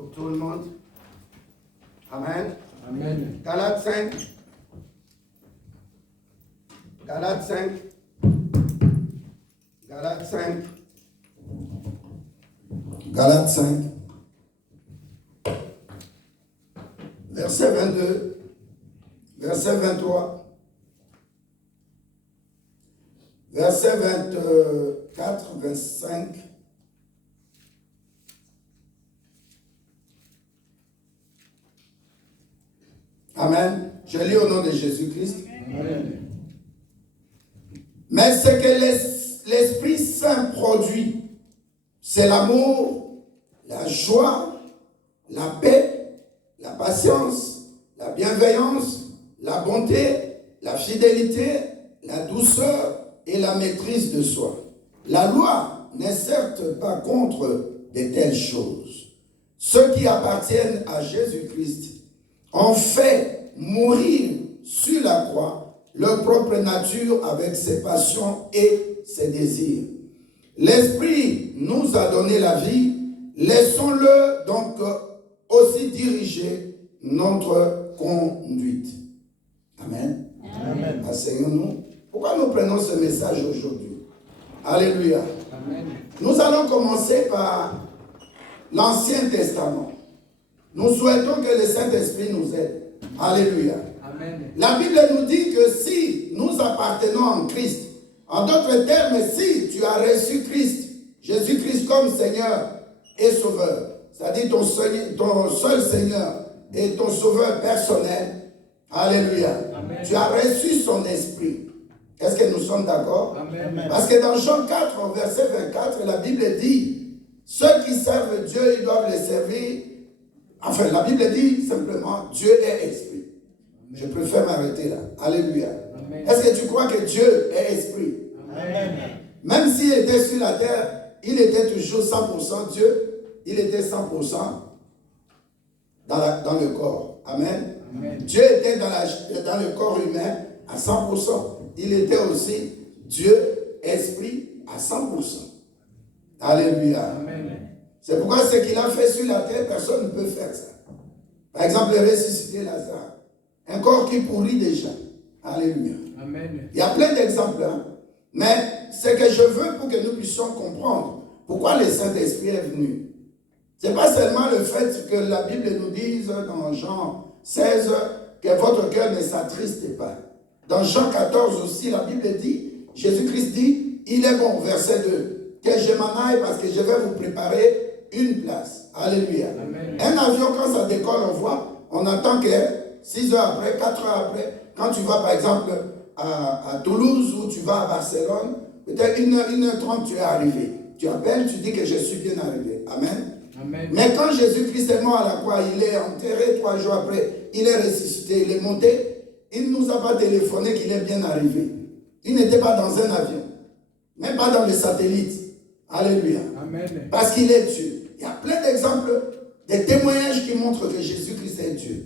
pour tout le monde. Amen. Amen. Galates 5. Galates 5. Galates 5. Galates 5. Verset 22. Verset 23. Verset 24, 25. Amen. Je lis au nom de Jésus-Christ. Amen. Mais ce que l'Esprit Saint produit, c'est l'amour, la joie, la paix, la patience, la bienveillance, la bonté, la fidélité, la douceur et la maîtrise de soi. La loi n'est certes pas contre de telles choses. Ceux qui appartiennent à Jésus-Christ ont fait mourir sur la croix leur propre nature avec ses passions et ses désirs. L'Esprit nous a donné la vie, laissons-le donc aussi diriger notre conduite. Amen. Amen. Asseyons-nous. Pourquoi nous prenons ce message aujourd'hui? Alléluia. Amen. Nous allons commencer par l'Ancien Testament. Nous souhaitons que le Saint-Esprit nous aide. Alléluia. Amen. La Bible nous dit que si nous appartenons en Christ, en d'autres termes, si tu as reçu Christ, Jésus-Christ comme Seigneur et Sauveur, c'est-à-dire ton seul Seigneur et ton Sauveur personnel, alléluia, Amen. Tu as reçu son esprit. Est-ce que nous sommes d'accord? Amen. Parce que dans Jean 4, au verset 24, la Bible dit, ceux qui servent Dieu, ils doivent le servir. Enfin, la Bible dit simplement, Dieu est esprit. Je préfère m'arrêter là. Alléluia. Amen. Est-ce que tu crois que Dieu est esprit? Amen. Même s'il était sur la terre, il était toujours 100% Dieu. Il était 100% dans le corps. Amen. Amen. Dieu était dans le corps humain à 100%. Il était aussi Dieu, esprit à 100%. Alléluia. Amen. C'est pourquoi ce qu'il a fait sur la terre, personne ne peut faire ça. Par exemple, ressusciter Lazare. Un corps qui pourrit déjà. Alléluia. Amen. Il y a plein d'exemples. Hein? Mais ce que je veux pour que nous puissions comprendre pourquoi le Saint-Esprit est venu. Ce n'est pas seulement le fait que la Bible nous dise dans Jean 16 que votre cœur ne s'attriste pas. Dans Jean 14 aussi, la Bible dit, Jésus-Christ dit, il est bon, verset 2, que je m'en aille parce que je vais vous préparer une place. Alléluia. Amen. Un avion, quand ça décolle, on attend que 6 heures après, 4 heures après, quand tu vas par exemple à Toulouse ou tu vas à Barcelone, peut-être 1h30 tu es arrivé. Tu appelles, tu dis que je suis bien arrivé. Amen. Amen. Mais quand Jésus-Christ est mort à la croix, il est enterré 3 jours après, il est ressuscité, il est monté, il ne nous a pas téléphoné qu'il est bien arrivé. Il n'était pas dans un avion, même pas dans le satellite. Alléluia. Amen. Parce qu'il est Dieu. Il y a plein d'exemples, des témoignages qui montrent que Jésus-Christ est Dieu.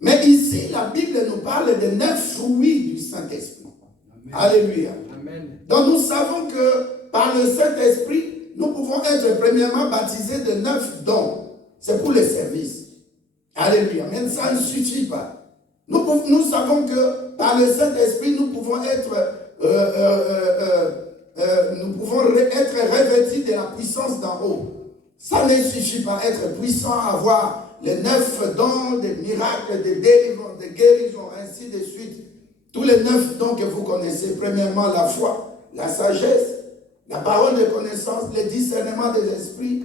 Mais ici, la Bible nous parle de 9 fruits du Saint-Esprit. Alléluia. Amen. Donc nous savons que par le Saint-Esprit, nous pouvons être premièrement baptisés de 9 dons. C'est pour le service. Alléluia. Mais ça ne suffit pas. Nous savons que par le Saint-Esprit, nous pouvons être revêtis de la puissance d'en haut. Ça ne suffit pas, être puissant, avoir les 9 dons, des miracles, des délivrances, des guérisons, ainsi de suite. Tous les 9 dons que vous connaissez, premièrement la foi, la sagesse, la parole de connaissance, le discernement des esprits.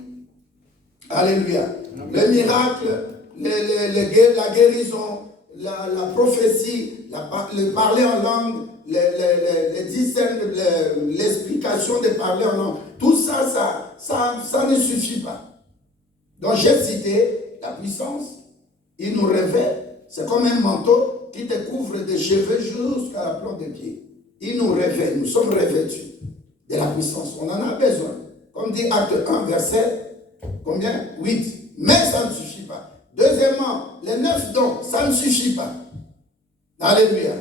Alléluia. Le miracle, la guérison, la prophétie, le parler en langue, l'explication de parler en langue. Tout ça, ça ne suffit pas. Donc j'ai cité la puissance. Il nous revêt. C'est comme un manteau qui te couvre des cheveux jusqu'à la plante des pieds. Il nous revêt. Nous sommes revêtus de la puissance. On en a besoin. Comme dit Acte 1, verset combien? 8. Mais ça ne suffit pas. Deuxièmement, les 9 dons, ça ne suffit pas. Alléluia.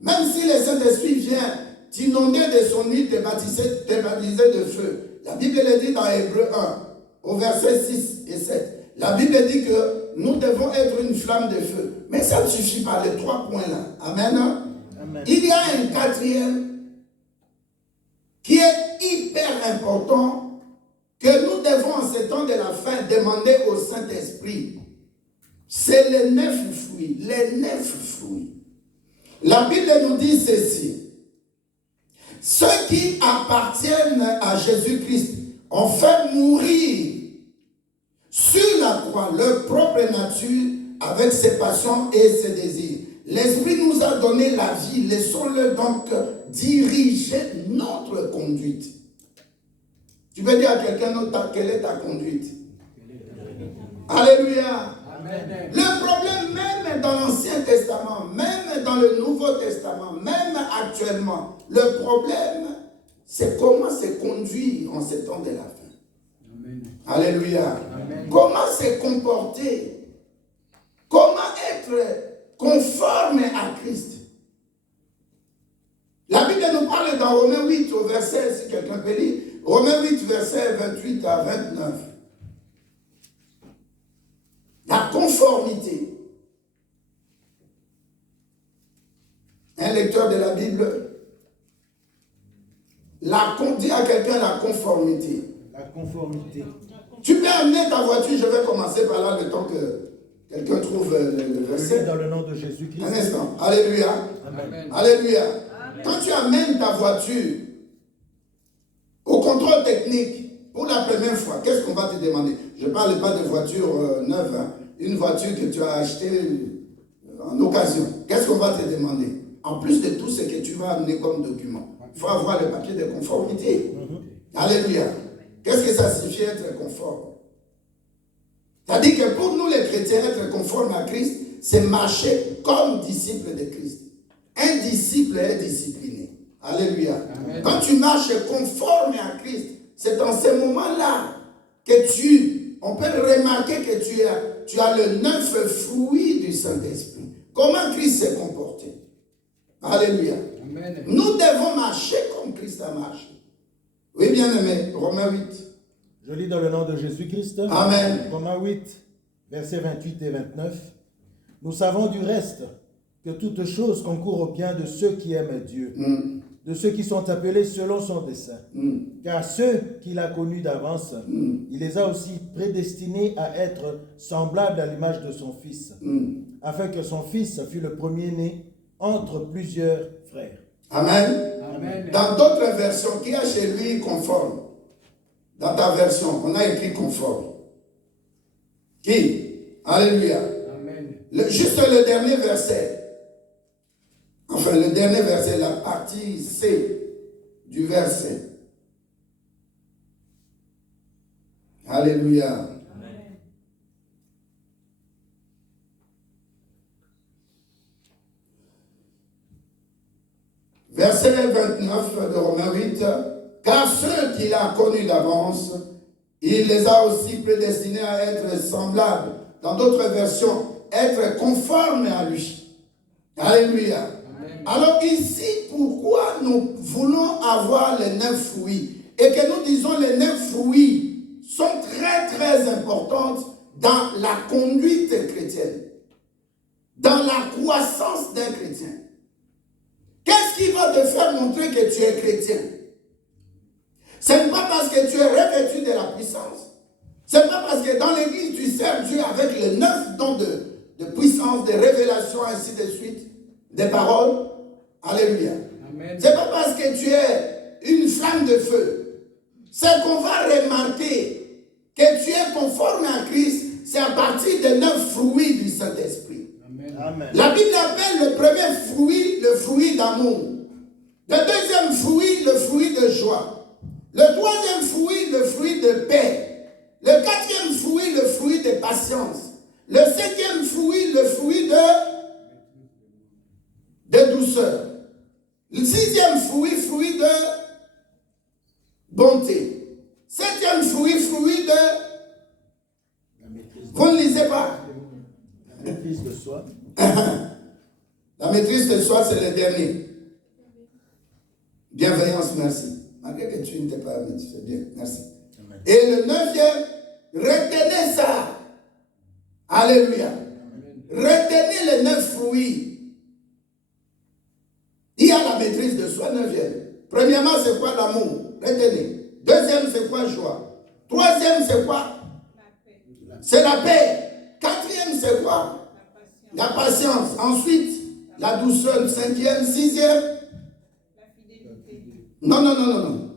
Même si le Saint-Esprit vient t'inonder de son huile, te baptiser de feu. La Bible le dit dans Hébreux 1, au verset 6 et 7. La Bible dit que nous devons être une flamme de feu. Mais ça ne suffit pas, les 3 points-là. Amen. Amen. Il y a un 4e qui est hyper important que nous devons en ce temps de la fin demander au Saint-Esprit. C'est les 9 fruits. Les 9 fruits. La Bible nous dit ceci. Ceux qui appartiennent à Jésus-Christ ont fait mourir sur la croix leur propre nature avec ses passions et ses désirs. L'Esprit nous a donné la vie. Laissons-le donc diriger notre conduite. Tu peux dire à quelqu'un d'autre quelle est ta conduite. Alléluia. Amen. Le problème même dans l'Ancien Testament, même dans le Nouveau Testament, même actuellement, le problème, c'est comment se conduire en ce temps de la fin. Amen. Alléluia. Amen. Comment se comporter. Comment être conforme à Christ. La Bible nous parle dans Romains 8 au verset, si quelqu'un peut lire, Romains 8 verset 28 à 29. La conformité. Un lecteur de la Bible, dit à quelqu'un la conformité. La conformité. Tu peux amener ta voiture, je vais commencer par là le temps que quelqu'un trouve le verset. Dans le nom de Jésus-Christ. Un instant. Alléluia. Amen. Alléluia. Quand tu amènes ta voiture au contrôle technique pour la première fois, qu'est-ce qu'on va te demander? Je ne parle pas de voiture neuve, hein. Une voiture que tu as achetée en occasion. Qu'est-ce qu'on va te demander? En plus de tout ce que tu vas amener comme document, il faut avoir le papier de conformité. Alléluia. Qu'est-ce que ça signifie être conforme? C'est-à-dire que pour nous les chrétiens, être conforme à Christ, c'est marcher comme disciple de Christ. Un disciple est discipliné. Alléluia. Amen. Quand tu marches conforme à Christ, c'est en ce moment-là que on peut remarquer que tu as le 9 fruits du Saint-Esprit. Comment Christ s'est comporté? Alléluia. Amen. Nous devons marcher comme Christ a marché. Oui, bien aimé, Romains 8. Je lis dans le nom de Jésus-Christ. Amen. Romains 8, versets 28 et 29. Nous savons du reste que toute chose concourt au bien de ceux qui aiment Dieu, de ceux qui sont appelés selon son dessein. Car ceux qu'il a connus d'avance, il les a aussi prédestinés à être semblables à l'image de son Fils, afin que son Fils fût le premier-né entre plusieurs frères. Amen. Amen. Dans d'autres versions, qui a chez lui conforme? Dans ta version, on a écrit conforme. Qui? Alléluia. Amen. Juste le dernier verset. Enfin, le dernier verset, la partie C du verset. Alléluia. Amen. Verset 29 de Romains 8. Car ceux qu'il a connus d'avance, il les a aussi prédestinés à être semblables. Dans d'autres versions, être conformes à lui. Alléluia. Amen. Alors ici, pourquoi nous voulons avoir les 9 fruits et que nous disons les 9 fruits sont très très importantes dans la conduite chrétienne, dans la croissance d'un chrétien. Qu'est-ce qui va te faire montrer que tu es chrétien? Ce n'est pas parce que tu es revêtu de la puissance. Ce n'est pas parce que dans l'église tu sers Dieu avec les 9 dons de puissance, de révélation, ainsi de suite, des paroles. Alléluia. Amen. Ce n'est pas parce que tu es une flamme de feu. C'est qu'on va remarquer que tu es conforme à Christ, c'est à partir des 9 fruits du Saint-Esprit. Amen. Amen. La Bible appelle le premier fruit le fruit d'amour. Le deuxième fruit, le fruit de joie. Le troisième fruit, le fruit de paix. Le quatrième fruit, le fruit de patience. Le cinquième fruit, le fruit de douceur. Le sixième fruit, fruit de bonté. Septième fruit, fruit de... La maîtrise Vous ne lisez pas. La maîtrise de soi. La maîtrise de soi, c'est le dernier. Bienveillance, merci. Malgré que tu ne t'es pas amené, c'est bien, merci. Amen. Et le 9e, retenez ça. Alléluia. Retenez les 9 fruits. Il y a la maîtrise de soi, 9e. Premièrement, c'est quoi l'amour? Retenez. Deuxième, c'est quoi joie? Troisième, c'est quoi? C'est la paix. Quatrième, c'est quoi? La patience. Ensuite, la douceur. Cinquième, sixième. Non.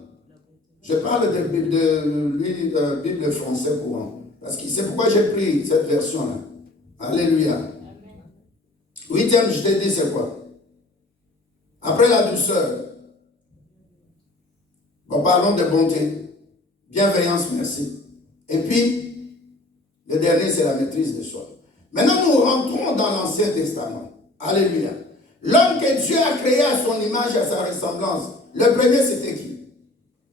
Je parle de Bible français courant. Parce que c'est pourquoi j'ai pris cette version-là. Alléluia. Huitième, je t'ai dit, c'est quoi? Après la douceur. Bon, parlons de bonté. Bienveillance, merci. Et puis, le dernier, c'est la maîtrise de soi. Maintenant, nous rentrons dans l'Ancien Testament. Alléluia. L'homme que Dieu a créé à son image et à sa ressemblance. Le premier, c'était qui?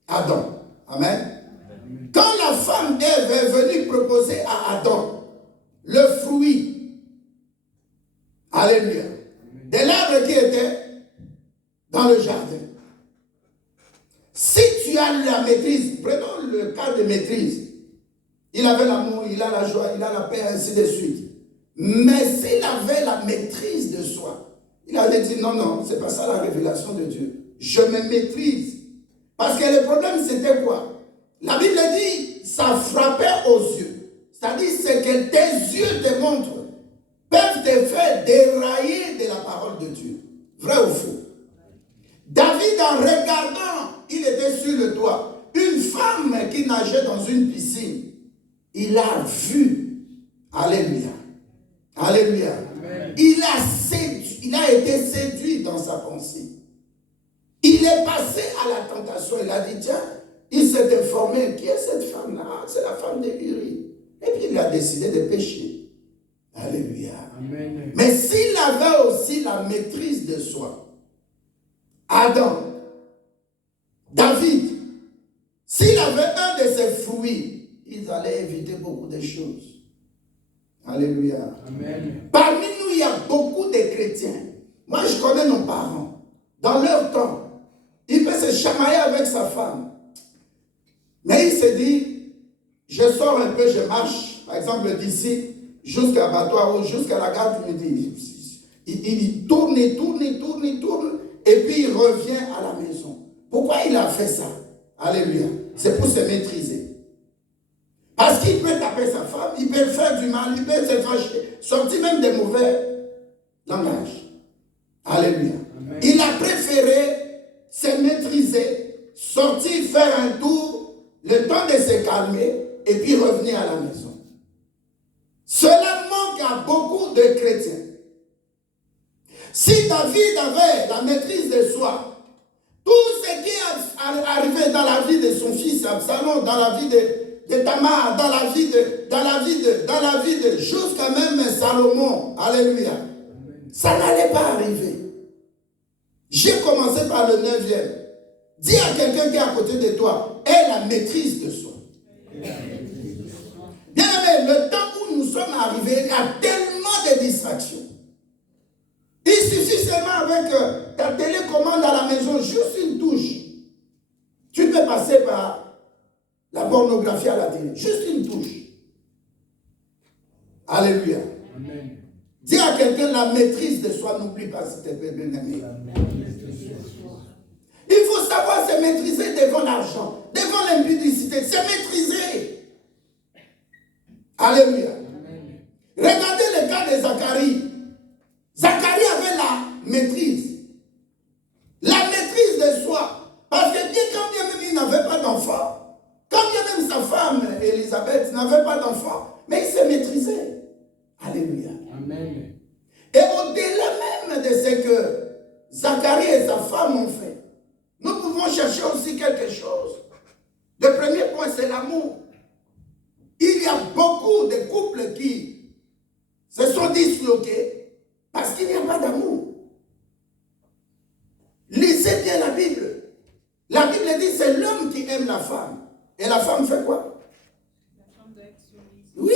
Adam. Amen. Quand la femme Ève est venue proposer à Adam le fruit, alléluia, de l'arbre qui était dans le jardin. Si tu as la maîtrise, prenons le cas de maîtrise. Il avait l'amour, il a la joie, il a la paix, ainsi de suite. Mais s'il avait la maîtrise de soi, il allait dire non, c'est pas ça la révélation de Dieu. Je me maîtrise. Parce que le problème, c'était quoi? La Bible dit, ça frappait aux yeux. C'est-à-dire, c'est que tes yeux te montrent, peuvent te faire dérailler de la parole de Dieu. Vrai ou faux? David, en regardant, il était sur le toit, une femme qui nageait dans une piscine. Il a vu. Alléluia. Alléluia. Amen. Il a été séduit dans sa pensée. Il est passé à la tentation. Il a dit, tiens, il s'est informé. Qui est cette femme-là? C'est la femme de Uri. Et puis il a décidé de pécher. Alléluia. Amen. Mais s'il avait aussi la maîtrise de soi, Adam, David, s'il avait un de ses fruits, ils allaient éviter beaucoup de choses. Alléluia. Amen. Parmi nous, il y a beaucoup de chrétiens. Moi, je connais nos parents. Dans leur temps, il peut se chamailler avec sa femme. Mais il se dit, je sors un peu, je marche, par exemple, d'ici jusqu'à Batoire ou jusqu'à la gare du Midi. Il tourne, et puis il revient à la maison. Pourquoi il a fait ça? Alléluia. C'est pour se maîtriser. Parce qu'il peut taper sa femme, il peut faire du mal, il peut se fâcher, sortir même des mauvais langages. Alléluia. Amen. Il a préféré se maîtriser, sortir, faire un tour, le temps de se calmer, et puis revenir à la maison. Cela manque à beaucoup de chrétiens. Si David avait la maîtrise de soi, tout ce qui est arrivé dans la vie de son fils Absalom, dans la vie de Tamar, dans la vie de jusqu'à même Salomon, alléluia, ça n'allait pas arriver. J'ai commencé par le 9e. Dis à quelqu'un qui est à côté de toi, aie la maîtrise de soi. Bien aimé, le temps où nous sommes arrivés, il y a tellement de distractions. Il suffit seulement avec ta télécommande à la maison, juste une touche. Tu peux passer par la pornographie à la télé, juste une touche. Alléluia. Amen. Dis à quelqu'un la maîtrise de soi, n'oublie pas, s'il te plaît, bien-aimé. Il faut savoir se maîtriser devant l'argent, devant l'impudicité, se maîtriser. Alléluia. Amen. Regardez le cas de Zacharie. Zacharie avait la maîtrise. La maîtrise de soi. Parce que bien quand bien même il n'avait pas d'enfant, quand bien même sa femme, Élisabeth, n'avait pas d'enfant, mais il se maîtrisait. Alléluia. Amen. Et au-delà même de ce que Zacharie et sa femme ont fait, nous pouvons chercher aussi quelque chose. Le premier point, c'est l'amour. Il y a beaucoup de couples qui se sont disloqués parce qu'il n'y a pas d'amour. Lisez bien la Bible. La Bible dit que c'est l'homme qui aime la femme. Et la femme fait quoi? La femme doit être soumise. Oui.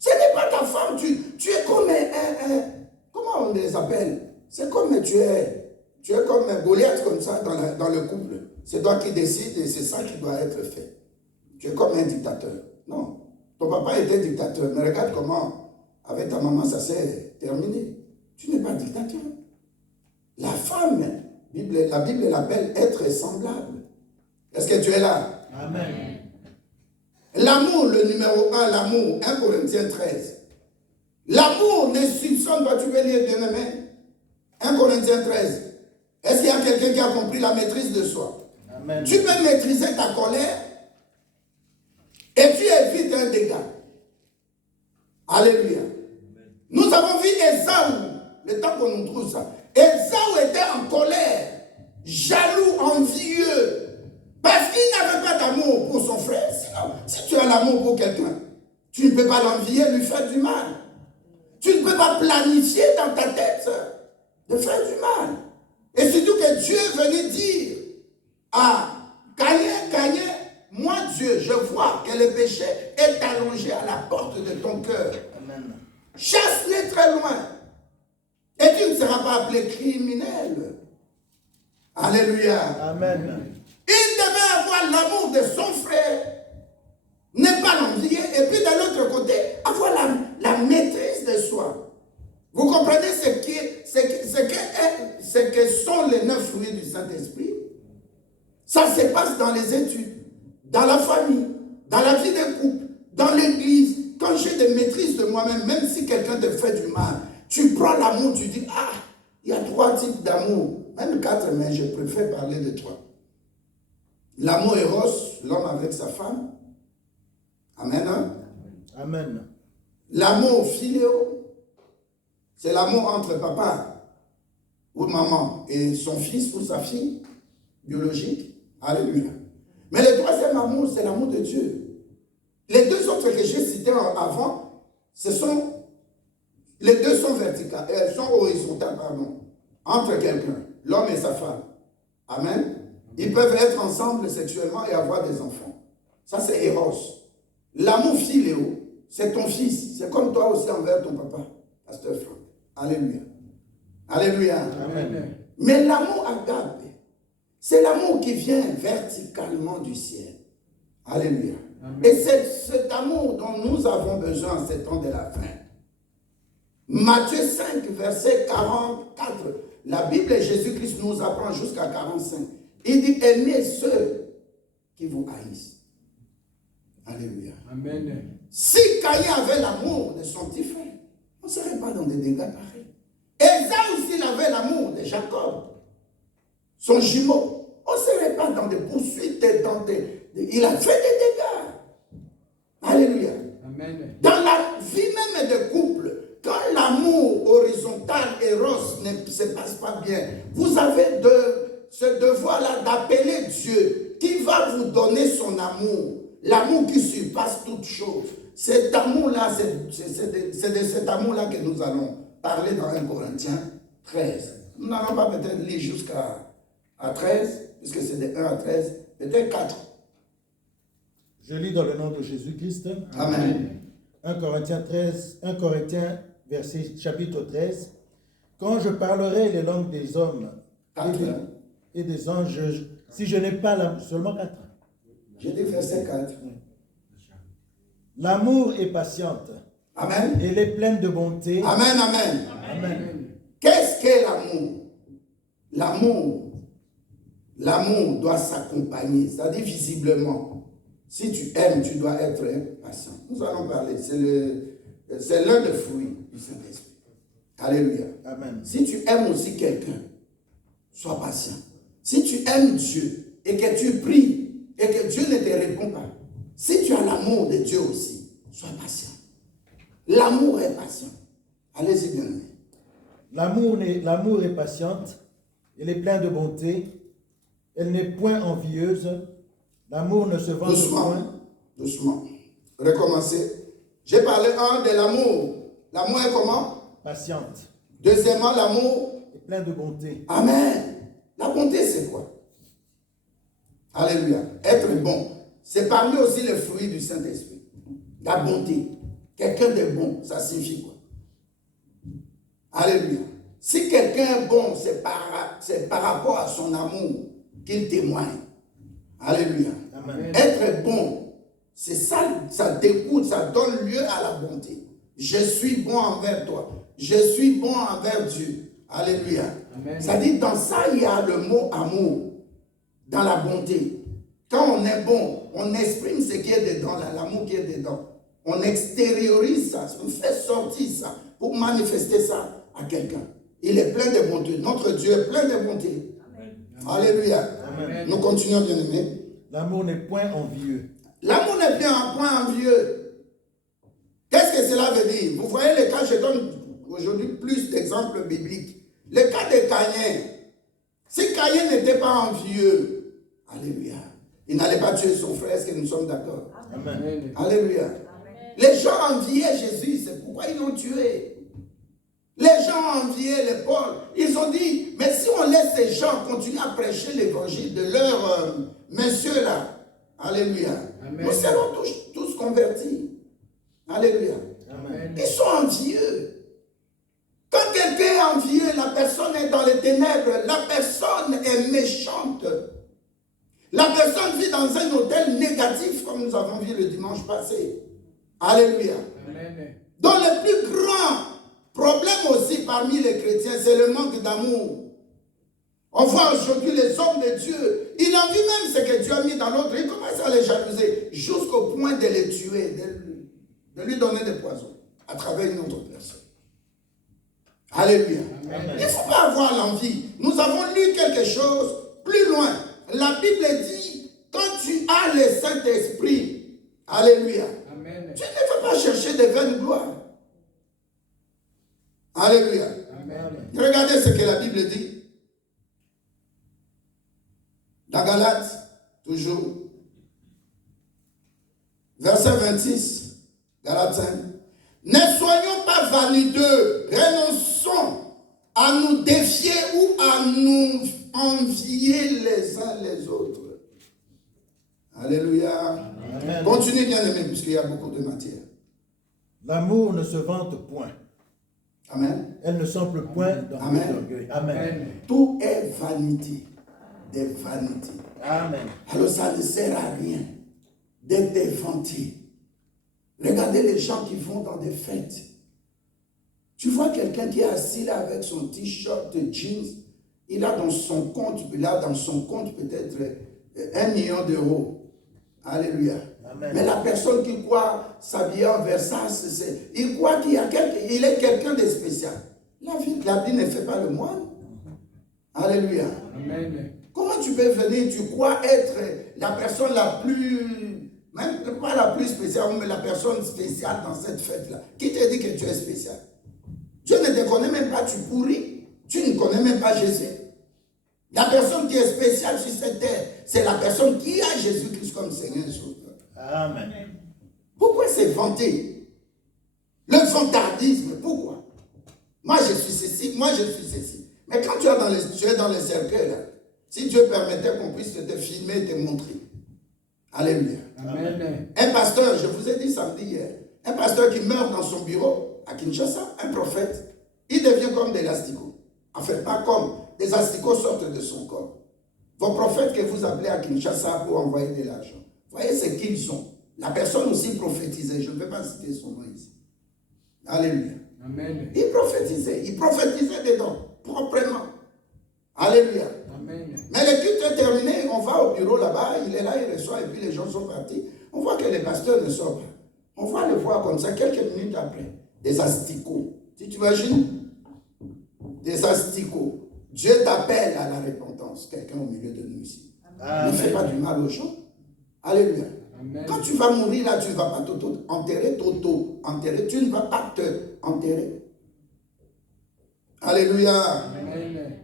Ce n'est pas ta femme. Tu es comme comment on les appelle? C'est comme tu es comme un Goliath comme ça dans le couple. C'est toi qui décides et c'est ça qui doit être fait. Tu es comme un dictateur. Non. Ton papa était dictateur, mais regarde comment, avec ta maman, ça s'est terminé. Tu n'es pas dictateur. La femme, la Bible l'appelle être semblable. Est-ce que tu es là? Amen. L'amour, le numéro 1, l'amour, 1 Corinthiens 13. L'amour ne soupçonne pas, tu veux lire bien aimé? 1 Corinthiens 13. Est-ce qu'il y a quelqu'un qui a compris la maîtrise de soi? Amen. Tu peux maîtriser ta colère et tu évites un dégât. Alléluia. Nous avons vu Ésaü, le temps qu'on nous trouve ça. Ésaü était en colère, jaloux, envieux, parce qu'il n'avait pas d'amour pour son frère. Sinon, si tu as l'amour pour quelqu'un, tu ne peux pas l'envier, lui faire du mal. Tu ne peux pas planifier dans ta tête de faire du mal. Et surtout que Dieu est venu dire à Caïn, moi Dieu, je vois que le péché est allongé à la porte de ton cœur. Amen. Chasse-les très loin. Et tu ne seras pas appelé criminel. Alléluia. Amen. Il devait avoir l'amour de son frère, ne pas l'envier, et puis de l'autre côté, avoir la maîtrise de soi. Vous comprenez ce que sont les 9 fruits du Saint-Esprit? Ça se passe dans les études, dans la famille, dans la vie de couple, dans l'église. Quand j'ai des maîtrises de moi-même, même si quelqu'un te fait du mal, tu prends l'amour, tu dis, ah, il y a 3 types d'amour, même 4, mais je préfère parler de 3. L'amour éros, l'homme avec sa femme. Amen. Hein? Amen. L'amour philéo, c'est l'amour entre papa ou maman et son fils ou sa fille biologique. Alléluia. Mais le troisième amour, c'est l'amour de Dieu. Les 2 autres que j'ai cités avant, les 2 sont verticales, elles sont horizontales, pardon, entre quelqu'un, l'homme et sa femme. Amen. Ils peuvent être ensemble sexuellement et avoir des enfants. Ça, c'est Eros. L'amour philéo, c'est ton fils. C'est comme toi aussi envers ton papa, Pasteur Franck. Alléluia. Alléluia. Amen. Mais l'amour agape, c'est l'amour qui vient verticalement du ciel. Alléluia. Amen. Et c'est cet amour dont nous avons besoin en ces temps de la fin. Matthieu 5, verset 44. La Bible et Jésus-Christ nous apprend jusqu'à 45. Il dit, aimez ceux qui vous haïssent. Alléluia. Amen. Si Caïn avait l'amour de son petit frère, on ne serait pas dans des dégâts pareils. Ésaü aussi il avait l'amour de Jacob, son jumeau. On ne serait pas dans des poursuites, il a fait des dégâts. Alléluia. Amen. Dans la vie même de couple, quand l'amour horizontal et rose ne se passe pas bien, vous avez ce devoir-là d'appeler Dieu qui va vous donner son amour. L'amour qui surpasse toute chose. Cet amour-là, c'est de cet amour-là que nous allons parler dans 1 Corinthiens 13. Nous n'allons pas peut-être lire jusqu'à 13, puisque c'est de 1 à 13, peut-être 4. Je lis dans le nom de Jésus-Christ. Amen. 1 Corinthiens 13, 1 Corinthiens, chapitre 13. Quand je parlerai les langues des hommes et des anges, si je n'ai pas seulement 4. J'ai dit verset 4. L'amour est patiente. Amen. Elle est pleine de bonté. Amen, amen. Amen. Qu'est-ce qu'est l'amour? L'amour doit s'accompagner, c'est-à-dire visiblement. Si tu aimes, tu dois être patient. Nous allons parler, c'est l'un des fruits du Saint-Esprit. Alléluia. Amen. Si tu aimes aussi quelqu'un, sois patient. Si tu aimes Dieu et que tu pries, et que Dieu ne te répond pas, si tu as l'amour de Dieu aussi, sois patient. L'amour est patient. Allez-y bien. L'amour est patiente, elle est pleine de bonté, elle n'est point envieuse, l'amour ne se venge point. Doucement. Recommencez. J'ai parlé de l'amour. L'amour est comment? Patiente. Deuxièmement, l'amour est plein de bonté. Amen. La bonté, c'est quoi? Alléluia. Être bon. C'est parmi aussi les fruits du Saint-Esprit. La bonté. Quelqu'un de bon, ça signifie quoi? Alléluia. Si quelqu'un est bon, c'est par rapport à son amour qu'il témoigne. Alléluia. Amen. Être bon, c'est ça, ça découle, ça donne lieu à la bonté. Je suis bon envers toi. Je suis bon envers Dieu. Alléluia. Amen. Ça dit, dans ça, il y a le mot amour. Dans la bonté. Quand on est bon, on exprime ce qui est dedans, l'amour qui est dedans. On extériorise ça, on fait sortir ça pour manifester ça à quelqu'un. Il est plein de bonté. Notre Dieu est plein de bonté. Amen. Alléluia. Amen. Nous continuons, bien-aimés. L'amour n'est point envieux. L'amour n'est plus un point envieux. Qu'est-ce que cela veut dire? Vous voyez le cas, je donne aujourd'hui plus d'exemples bibliques. Le cas de Caïn. Si Caïn n'était pas envieux, alléluia, il n'allait pas tuer son frère, est-ce que nous sommes d'accord? Amen. Alléluia. Amen. Les gens enviaient Jésus, c'est pourquoi ils l'ont tué. Les gens enviaient les Paul. Ils ont dit, mais si on laisse ces gens continuer à prêcher l'évangile de leur monsieur là, alléluia, amen, nous serons tous convertis. Alléluia. Amen. Ils sont envieux. Quand quelqu'un est envieux, la personne est dans les ténèbres, la personne est méchante. La personne vit dans un hôtel négatif, comme nous avons vu le dimanche passé. Alléluia. Amen. Donc le plus grand problème aussi parmi les chrétiens, c'est le manque d'amour. On voit aujourd'hui les hommes de Dieu, il envie même ce que Dieu a mis dans l'autre, il commence à les jalouser jusqu'au point de les tuer, de lui donner des poisons à travers une autre personne. Alléluia. Amen. Il ne faut pas avoir l'envie. Nous avons lu quelque chose plus loin. La Bible dit, quand tu as le Saint-Esprit, alléluia, amen, tu ne veux pas chercher des vaines gloires. Alléluia. Amen. Regardez ce que la Bible dit. Dans Galates, toujours. Verset 26, Galates 5. Ne soyons pas vaniteux, renonçons à nous défier ou à nous envier les uns les autres. Alléluia. Amen. Continuez bien aimé, puisqu'il y a beaucoup de matière. L'amour ne se vante point. Amen. Elle ne s'emplit point d'orgueil. Amen. Amen. Tout est vanité. Des vanités. Amen. Alors ça ne sert à rien d'être vanté. Regardez les gens qui vont dans des fêtes. Tu vois quelqu'un qui est assis là avec son t-shirt de jeans, il a dans son compte peut-être 1 million d'euros. Alléluia. Amen. Mais la personne qui croit s'habiller en Versace, il croit qu'il est quelqu'un de spécial. La vie ne fait pas le moine. Alléluia. Amen. Comment tu peux venir, tu crois être la personne la plus, même pas la plus spéciale, mais la personne spéciale dans cette fête-là. Qui te dit que tu es spécial? Dieu ne te connaît même pas, tu pourris. Tu ne connais même pas Jésus. La personne qui est spéciale sur cette terre, c'est la personne qui a Jésus-Christ comme Seigneur et Sauveur. Amen. Pourquoi c'est vanté? Le vantardisme, pourquoi? Moi je suis ceci, moi je suis ceci. Mais quand tu es dans les cercueils, là, si Dieu permettait qu'on puisse te filmer et te montrer. Alléluia. Amen. Un pasteur, je vous ai dit samedi hier, un pasteur qui meurt dans son bureau à Kinshasa, un prophète, il devient comme des asticots. Enfin, pas comme, des asticots sortent de son corps. Vos prophètes que vous appelez à Kinshasa pour envoyer de l'argent, voyez ce qu'ils sont. La personne aussi prophétisait, je ne vais pas citer son nom ici. Alléluia. Amen. Il prophétisait dedans, proprement. Alléluia. Amen. Mais le culte est terminé, on va au bureau là-bas, il est là, il reçoit, et puis les gens sont partis. On voit que les pasteurs ne sortent pas. On va le voir comme ça, quelques minutes après. Des asticots. Si tu imagines, des asticots. Dieu t'appelle à la repentance, quelqu'un au milieu de nous ici. Amen. Ne fais pas du mal aux gens. Alléluia. Amen. Quand tu vas mourir là, tu ne vas pas t'enterrer, tu ne vas pas te enterrer. Alléluia. Amen.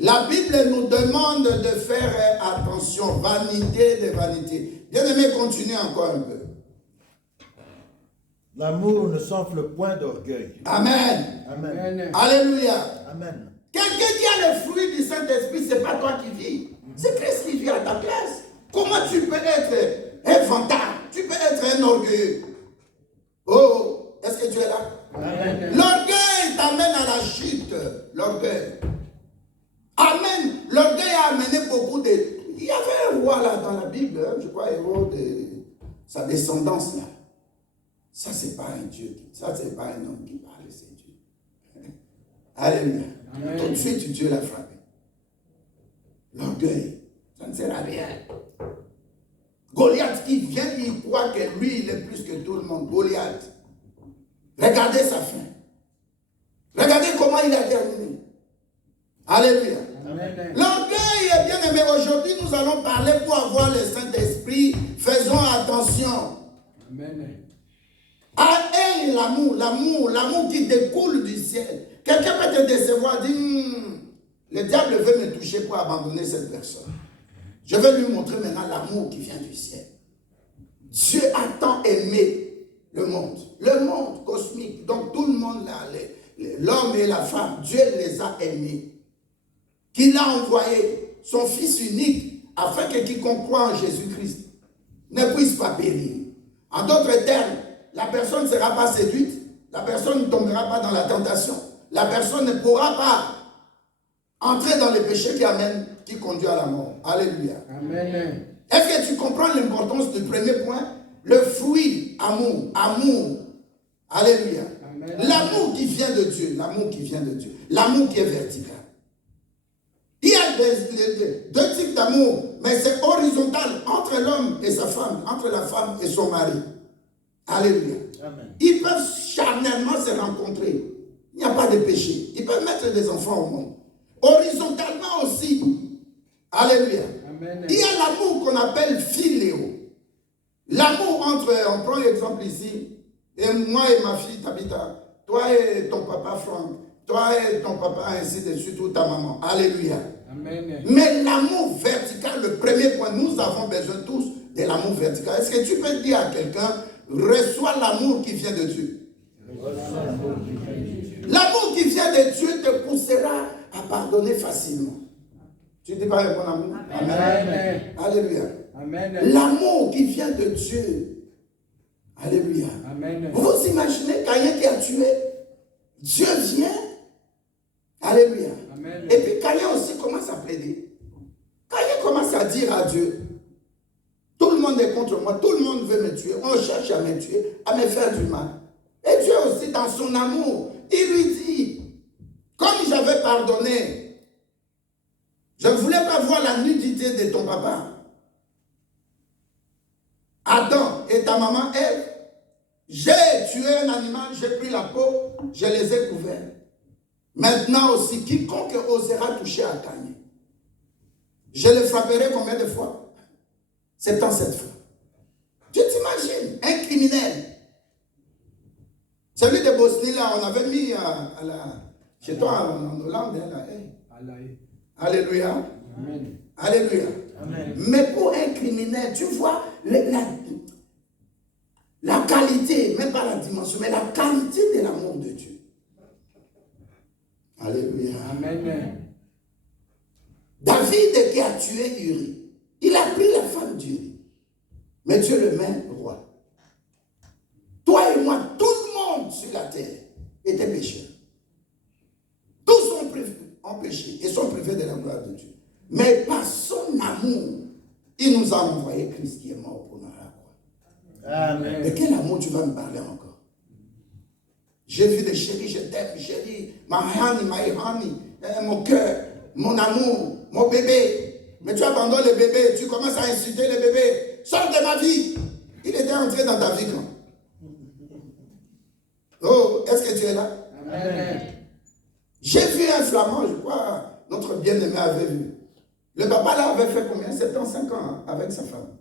La Bible nous demande de faire attention, vanité de vanité. Bien-aimé, continuez encore un peu. L'amour ne s'enfle point d'orgueil. Amen. Amen. Alléluia. Amen. Quelqu'un qui a le fruit du Saint-Esprit, ce n'est pas toi qui vis. C'est Christ qui vit à ta place. Comment tu peux être un vantard? Tu peux être un orgueilleux. Oh, est-ce que tu es là? Amen. L'orgueil t'amène à la chute. L'orgueil. Amen. L'orgueil a amené beaucoup de... Il y avait un roi là dans la Bible, je crois, héros de... sa descendance là, ça c'est pas un Dieu, ça c'est pas un homme qui parle, c'est Dieu. Alléluia. Amen. Tout de suite Dieu l'a frappé. L'orgueil, ça ne sert à rien. Goliath qui vient, il croit que lui il est plus que tout le monde. Goliath. Regardez sa fin. Regardez comment il a terminé. Alléluia. L'orgueil est bien aimé. Aujourd'hui, nous allons parler pour avoir le Saint-Esprit. Faisons attention. Amen. Et l'amour qui découle du ciel. Quelqu'un peut te décevoir, dire, le diable veut me toucher pour abandonner cette personne. Je vais lui montrer maintenant l'amour qui vient du ciel. Dieu a tant aimé le monde cosmique. Donc tout le monde là, l'homme et la femme, Dieu les a aimés. Qu'il a envoyé son Fils unique afin que quiconque croit en Jésus-Christ ne puisse pas périr. En d'autres termes, la personne ne sera pas séduite, la personne ne tombera pas dans la tentation, la personne ne pourra pas entrer dans le péché qui conduit à la mort. Alléluia. Amen. Est-ce que tu comprends l'importance du premier point? Le fruit, amour. Alléluia. L'amour qui vient de Dieu, l'amour qui est vertical. Il y a deux types d'amour, mais c'est horizontal entre l'homme et sa femme, entre la femme et son mari. Alléluia. Amen. Ils peuvent charnellement se rencontrer. Il n'y a pas de péché. Ils peuvent mettre des enfants au monde. Horizontalement aussi. Alléluia. Amen. Il y a l'amour qu'on appelle philéo. L'amour entre, on prend l'exemple ici, et moi et ma fille Tabitha, toi et ton papa Franck, toi et ton papa, ainsi de suite, ou ta maman. Alléluia. Amen. Mais l'amour vertical, le premier point, nous avons besoin tous de l'amour vertical. Est-ce que tu peux dire à quelqu'un, reçois l'amour qui vient de Dieu? L'amour qui vient de Dieu te poussera à pardonner facilement. Tu dis pas mon amour? Amen. Amen. Alléluia. Amen. L'amour qui vient de Dieu. Alléluia. Amen. Vous vous imaginez Caïn qui a tué? Dieu vient. Alléluia. Amen. Et puis Caïn aussi commence à plaider. Caïn commence à dire à Dieu, tout le monde est contre moi, tout le monde veut me tuer, on cherche à me tuer, à me faire du mal. Et Dieu aussi, dans son amour, il lui dit, comme j'avais pardonné, je ne voulais pas voir la nudité de ton papa, Adam et ta maman Ève, j'ai tué un animal, j'ai pris la peau, je les ai couverts. Maintenant aussi, quiconque osera toucher à Caïn, je le frapperai combien de fois? 77 fois. Tu t'imagines, un criminel. Celui de Bosnie, là, on avait mis chez toi en Hollande. Là, hey. Alléluia. Amen. Alléluia. Amen. Mais pour un criminel, tu vois la qualité, même pas la dimension, mais la qualité de l'amour de Dieu. Alléluia. Amen. David qui a tué Uri, il a pris la femme d'Uri. Mais Dieu le met roi. Toi et moi, tout le monde sur la terre était pécheur. Tous sont en péché et sont privés de la gloire de Dieu. Mais par son amour, il nous a envoyé Christ qui est mort pour nous. Amen. De quel amour tu vas me parler encore? J'ai vu des chéris, je t'aime, chérie, my honey, mon cœur, mon amour, mon bébé. Mais tu abandonnes le bébé, tu commences à insulter le bébé. Sors de ma vie. Il était entré dans ta vie quand? Oh, est-ce que tu es là? Amen. J'ai vu un flamand, je crois, notre bien-aimé avait vu. Le papa là avait fait combien? 75 ans avec sa femme.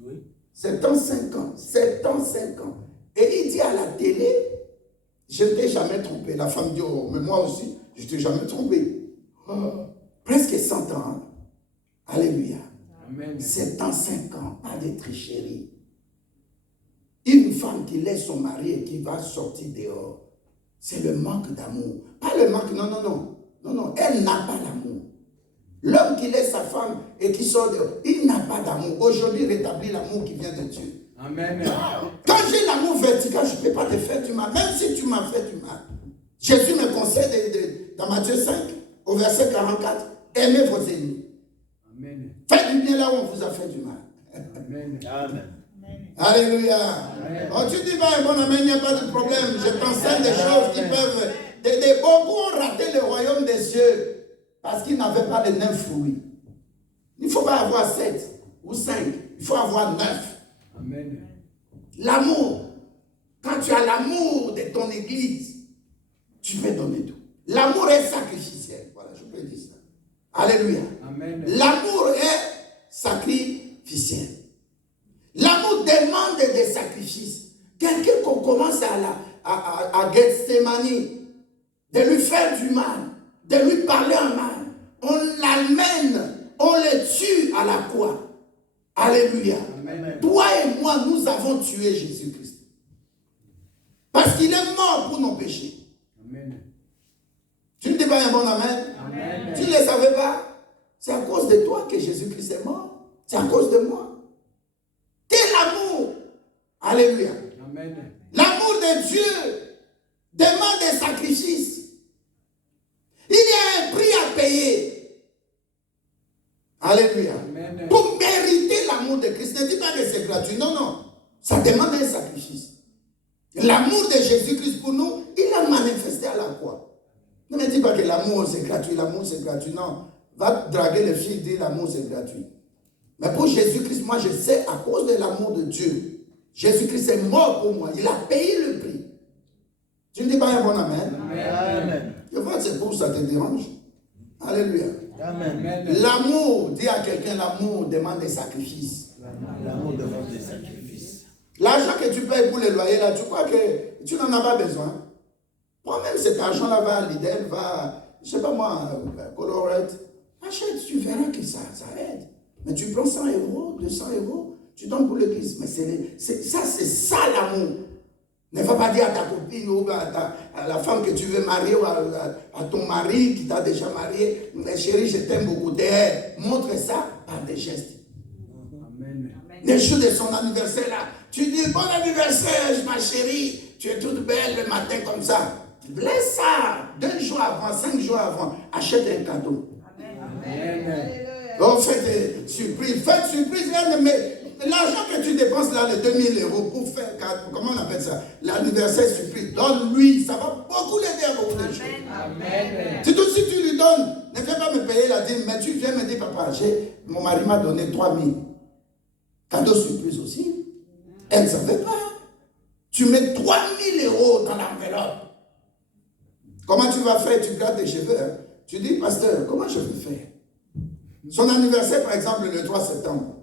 Oui. 75 ans. 75 ans. Et il dit à la télé, je ne t'ai jamais trompé. La femme dit, oh, mais moi aussi, je ne t'ai jamais trompé. Oh, presque 100 ans. Hein? Alléluia. Amen. 75 ans, pas de tricherie. Une femme qui laisse son mari et qui va sortir dehors, c'est le manque d'amour. Pas le manque, non, elle n'a pas l'amour. L'homme qui laisse sa femme et qui sort dehors, il n'a pas d'amour. Aujourd'hui, rétablit l'amour qui vient de Dieu. Amen. Quand j'ai l'amour vertical, je ne peux pas te faire du mal. Même si tu m'as fait du mal. Jésus me conseille dans Matthieu 5, au verset 44, aimez vos ennemis. Amen. Faites du bien là où on vous a fait du mal. Amen. Amen. Alléluia. Oh, tu dis pas, bon amen, il n'y a pas de problème. Je t'enseigne des choses qui peuvent... Beaucoup ont raté le royaume des cieux parce qu'ils n'avaient pas les 9 fruits. Il ne faut pas avoir 7 ou 5. Il faut avoir 9. Amen. L'amour. Quand tu as l'amour de ton église, tu peux donner tout. L'amour est sacrificiel. Voilà, je peux dire ça. Alléluia. Amen. L'amour est sacrificiel. L'amour demande des sacrifices. Quelqu'un qu'on commence à Gethsemane, de lui faire du mal, de lui parler en mal, on l'amène, on le tue à la croix. Alléluia. Amen. Toi et moi, nous avons tué Jésus-Christ. Parce qu'il est mort pour nos péchés. Amen. Tu ne dis pas un bon amen? Amen. Tu ne le savais pas? C'est à cause de toi que Jésus-Christ est mort. C'est à cause de moi. Quel amour! Alléluia. Amen. L'amour de Dieu demande des sacrifices. Il y a un prix à payer. Alléluia. Amen. Pour mériter l'amour de Christ. Ne dis pas que c'est gratuit. Non, non. Ça demande un sacrifice. L'amour de Jésus-Christ pour nous, il a manifesté à la croix. Ne me dis pas que l'amour c'est gratuit, l'amour c'est gratuit. Non. Va draguer les filles, dis l'amour c'est gratuit. Mais pour Jésus-Christ, moi je sais, à cause de l'amour de Dieu, Jésus-Christ est mort pour moi. Il a payé le prix. Tu ne dis pas un bon amen? Amen. Je vois que c'est pour ça que ça te dérange. Alléluia. Amen. L'amour, dis à quelqu'un, l'amour demande des sacrifices. L'amour demande des sacrifices. L'argent que tu payes pour le loyer, là, tu crois que tu n'en as pas besoin? Prends même cet argent-là, va à Lidl, va, je ne sais pas moi, Colorette. Achète, tu verras que ça aide. Mais tu prends 100 €, 200 €, tu donnes pour l'église. Mais c'est ça l'amour. Ne va pas dire à ta copine ou à la femme que tu veux marier ou à ton mari qui t'a déjà marié, mais chérie, je t'aime beaucoup. Montre ça par des gestes. Amen. Les jours de son anniversaire là, tu dis bon anniversaire ma chérie, tu es toute belle le matin comme ça. Laisse ça, 2 jours avant, 5 jours avant, achète un cadeau. Amen. Oh, faites surprise, mais l'argent que tu dépenses là, les 2000 € pour faire, comment on appelle ça, l'anniversaire surprise, donne-lui, ça va beaucoup l'aider à beaucoup de choses. Amen. Si tout de suite tu lui donnes, ne fais pas me payer la dîme, mais tu viens me dire papa, mon mari m'a donné 3000. Cadeau surprise aussi. Elle ne savait pas. Tu mets 3000 € dans l'enveloppe. Comment tu vas faire? Tu gardes tes cheveux. Hein? Tu dis, pasteur, comment je vais faire? Son anniversaire, par exemple, le 3 septembre.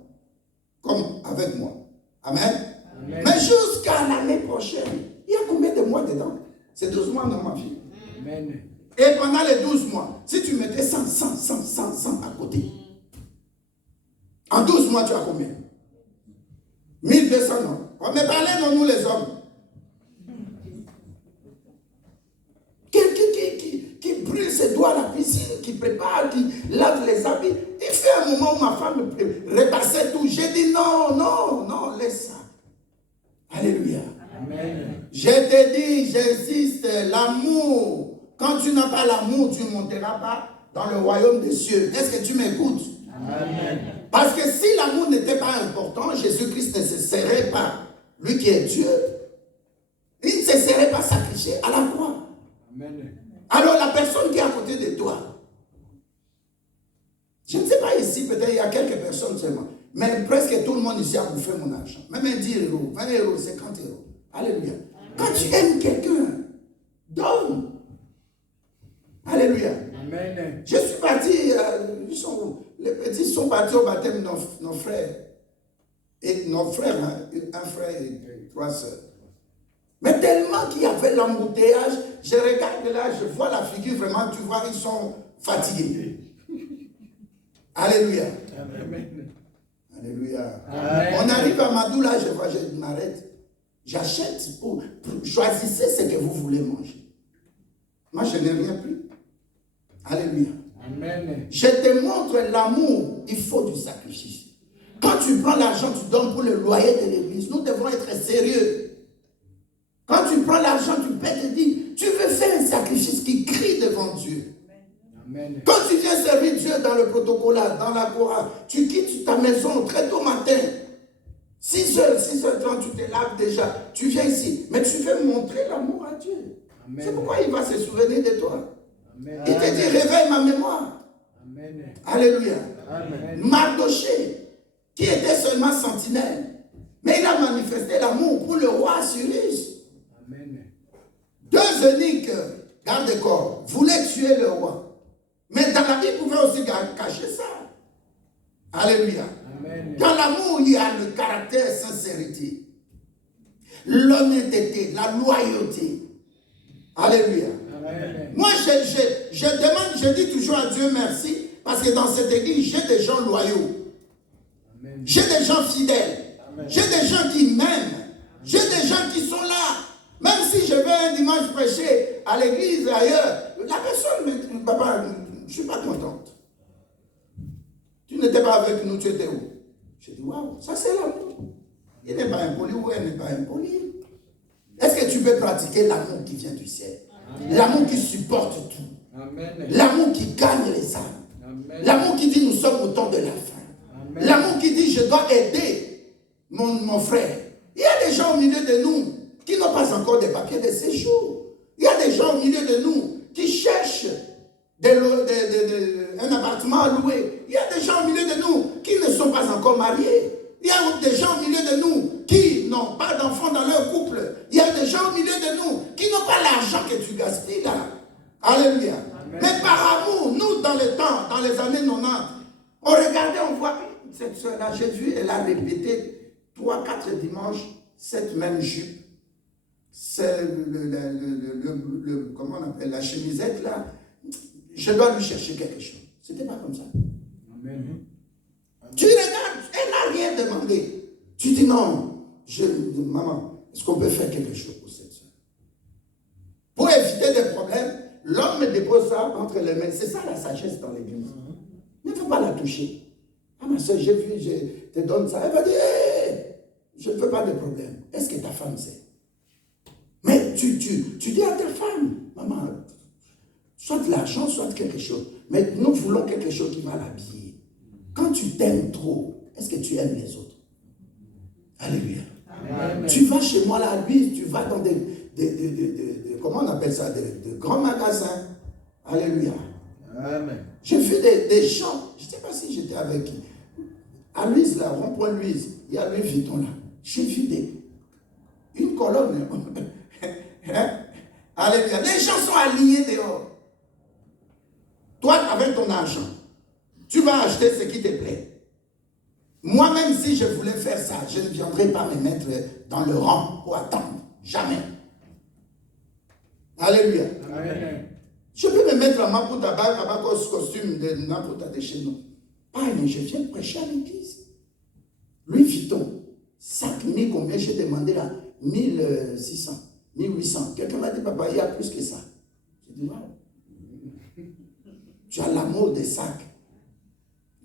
Comme avec moi. Amen. Amen. Mais jusqu'à l'année prochaine, il y a combien de mois dedans? C'est 12 mois dans ma vie. Amen. Et pendant les 12 mois, si tu mettais 100 à côté, en 12 mois, tu as combien? 1200, non? Mais parlez, non, nous les hommes. Quelqu'un qui brûle ses doigts à la piscine, qui prépare, qui lave les habits. Il fait un moment où ma femme repassait tout. J'ai dit non, laisse ça. Alléluia. Amen. Je te dis, j'insiste, l'amour. Quand tu n'as pas l'amour, tu ne monteras pas dans le royaume des cieux. Est-ce que tu m'écoutes? Amen. Parce que si l'amour n'était pas important, Jésus-Christ ne se serait pas, lui qui est Dieu, il ne se serait pas sacrifié à la croix. Amen. Alors la personne qui est à côté de toi, je ne sais pas ici, peut-être il y a quelques personnes seulement, mais presque tout le monde ici a bouffé mon argent. Même 10 €, 20 €, 50 €. Alléluia. Quand tu aimes quelqu'un, donne. Alléluia. Amen. Je suis parti, les petits sont partis au baptême de nos frères. Et nos frères, hein, un frère et 3 sœurs. Mais tellement qu'il y avait l'embouteillage, je regarde là, je vois la figure, vraiment, tu vois, ils sont fatigués. Alléluia. Amen. Alléluia. Amen. On arrive à Madou, là, je vois, je m'arrête. J'achète choisissez ce que vous voulez manger. Moi, je n'ai rien pris. Alléluia. Amen. Je te montre l'amour, il faut du sacrifice. Quand tu prends l'argent, tu donnes pour le loyer de l'église. Nous devons être sérieux. Quand tu prends l'argent, tu peux te dire, tu veux faire un sacrifice qui crie devant Dieu. Amen. Quand tu viens servir Dieu dans le protocole, dans la Korah, tu quittes ta maison très tôt matin. 6h30, tu te laves déjà. Tu viens ici. Mais tu veux montrer l'amour à Dieu. Amen. C'est pourquoi il va se souvenir de toi. Amen. Il te dit, réveille ma mémoire. Amen. Alléluia. Amen. Mardoché, qui était seulement sentinelle, mais il a manifesté l'amour pour le roi Cyrus. Amen. Deux eunuques, garde-corps, voulaient tuer le roi. Mais dans la Bible, ils pouvaient aussi cacher ça. Alléluia. Amen. Dans l'amour, il y a le caractère, sincérité, l'honnêteté, la loyauté. Alléluia. Amen. Moi, je demande, je dis toujours à Dieu merci, parce que dans cette église, j'ai des gens loyaux. Amen. J'ai des gens fidèles. Amen. J'ai des gens qui m'aiment. J'ai des gens qui sont là. Même si je vais un dimanche prêcher à l'église ailleurs, la personne me dit, papa, je ne suis pas contente. Tu n'étais pas avec nous, tu étais où? Je dis, waouh, ça c'est l'amour. Il n'est pas impoli ou elle n'est pas impolie. Est-ce que tu peux pratiquer l'amour qui vient du ciel? L'amour qui supporte tout. Amen. L'amour qui gagne les âmes. Amen. L'amour qui dit nous sommes au temps de la fin. Amen. L'amour qui dit je dois aider mon frère. Il y a des gens au milieu de nous qui n'ont pas encore des papiers de séjour. Il y a des gens au milieu de nous qui cherchent un appartement à louer. Il y a des gens au milieu de nous qui ne sont pas encore mariés. Il y a des gens au milieu de nous qui n'ont pas d'enfants dans leur couple. Il y a des gens au milieu de nous qui n'ont pas l'argent que tu gaspilles là. Alléluia. Amen. Mais par amour, nous dans le temps, dans les années 90, on regardait, on voit, cette soeur-là, j'ai vu, elle a répété 3-4 dimanches cette même jupe. C'est comment on appelle, la chemisette là. Je dois lui chercher quelque chose. C'était pas comme ça. Amen. Tu regardes, elle n'a rien demandé. Tu dis non, maman, est-ce qu'on peut faire quelque chose pour cette soeur? Pour éviter des problèmes, l'homme me dépose ça entre les mains. C'est ça la sagesse dans l'église. Ne faut pas la toucher. Ah ma soeur, j'ai vu, je te donne ça. Elle va dire, hey, je ne veux pas de problème. Est-ce que ta femme sait? Mais tu dis à ta femme, maman, soit de l'argent, soit quelque chose. Mais nous voulons quelque chose qui va l'habiller. Quand tu t'aimes trop, est-ce que tu aimes les autres? Alléluia. Amen. Tu vas chez moi là, lui, tu vas dans des comment on appelle ça, de grands magasins. Alléluia. Amen. J'ai vu des gens, je ne sais pas si j'étais avec qui. À Louise, là, rond-point Louise, il y a Louis Vuitton là. J'ai vu une colonne. Hein? Alléluia. Les gens sont alignés dehors. Toi, avec ton argent, tu vas acheter ce qui te plaît. Moi-même, si je voulais faire ça, je ne viendrais pas me mettre dans le rang pour attendre. Jamais. Alléluia. Amen. Je peux me mettre en Maputa, Abakos costume de Maputa de chez nous. Pas, mais je viens prêcher à l'église. Louis Vuitton, sac mis combien? J'ai demandé là, 1600, 1800. Quelqu'un m'a dit, papa, il y a plus que ça. J'ai dit, waouh. Tu as l'amour des sacs.